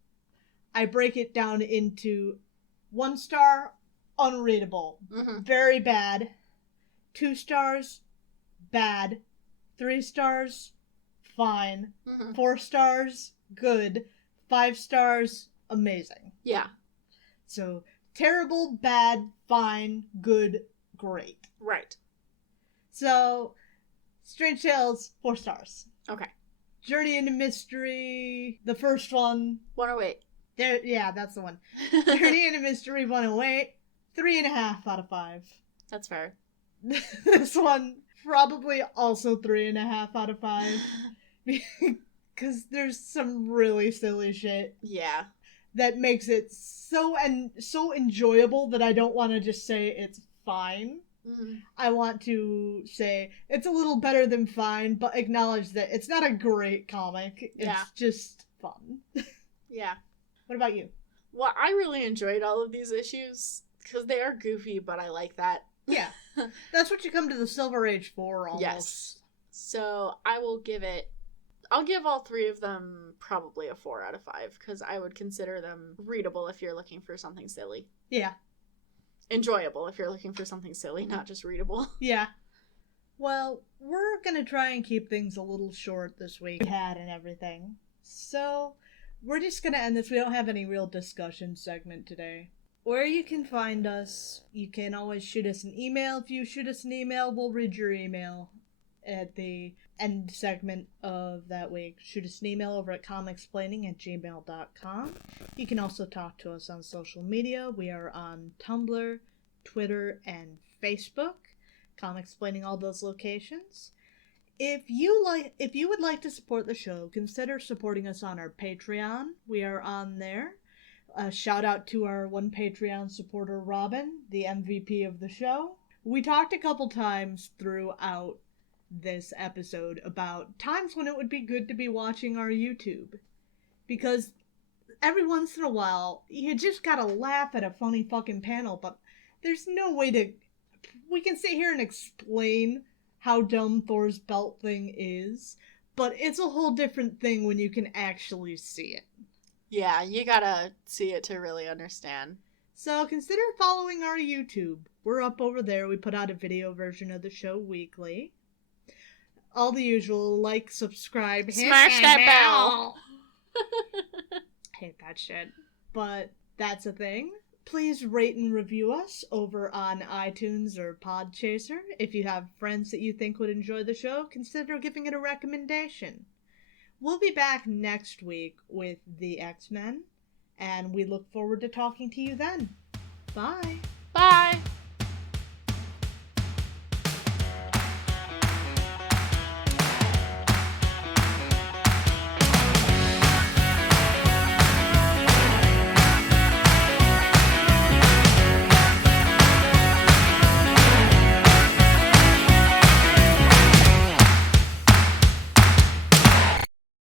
I break it down into 1 star, unreadable, very bad. 2 stars, bad. 3 stars, fine. 4 stars, good. 5 stars, amazing. Yeah. So, terrible, bad, fine, good, great. Right. So, Strange Tales, 4 stars. Okay. Journey into Mystery, the first one. 108. There, yeah, that's the one. Journey into Mystery, 108. 3.5 out of 5. That's fair. This one, probably also 3.5 out of 5. Because there's some really silly shit. Yeah. That makes it so enjoyable that I don't want to just say it's fine. I want to say it's a little better than fine, but acknowledge that it's not a great comic. It's just fun. Yeah. What about you? Well, I really enjoyed all of these issues because they are goofy, but I like that. Yeah. That's what you come to the Silver Age for, almost. Yes. So I'll give all 3 of them probably a 4 out of 5 because I would consider them readable if you're looking for something silly. Yeah. Enjoyable if you're looking for something silly, not just readable. Yeah. Well, we're gonna try and keep things a little short this week. And everything. So, we're just gonna end this. We don't have any real discussion segment today. Where you can find us, you can always shoot us an email. If you shoot us an email, we'll read your email at the end segment of that week. Shoot us an email over at comicsplaining@gmail.com. You can also talk to us on social media. We are on Tumblr, Twitter, and Facebook. Comicsplaining all those locations. If you would like to support the show, consider supporting us on our Patreon. We are on there. Shout out to our one Patreon supporter, Robin, the MVP of the show. We talked a couple times throughout this episode about times when it would be good to be watching our YouTube. Because every once in a while, you just gotta laugh at a funny fucking panel, but there's no way to... We can sit here and explain how dumb Thor's belt thing is, but it's a whole different thing when you can actually see it. Yeah, you gotta see it to really understand. So consider following our YouTube. We're up over there. We put out a video version of the show weekly. All the usual, like, subscribe, smash that bell. Hate that shit. But that's a thing. Please rate and review us over on iTunes or Podchaser. If you have friends that you think would enjoy the show, consider giving it a recommendation. We'll be back next week with the X-Men, and we look forward to talking to you then. Bye. Bye.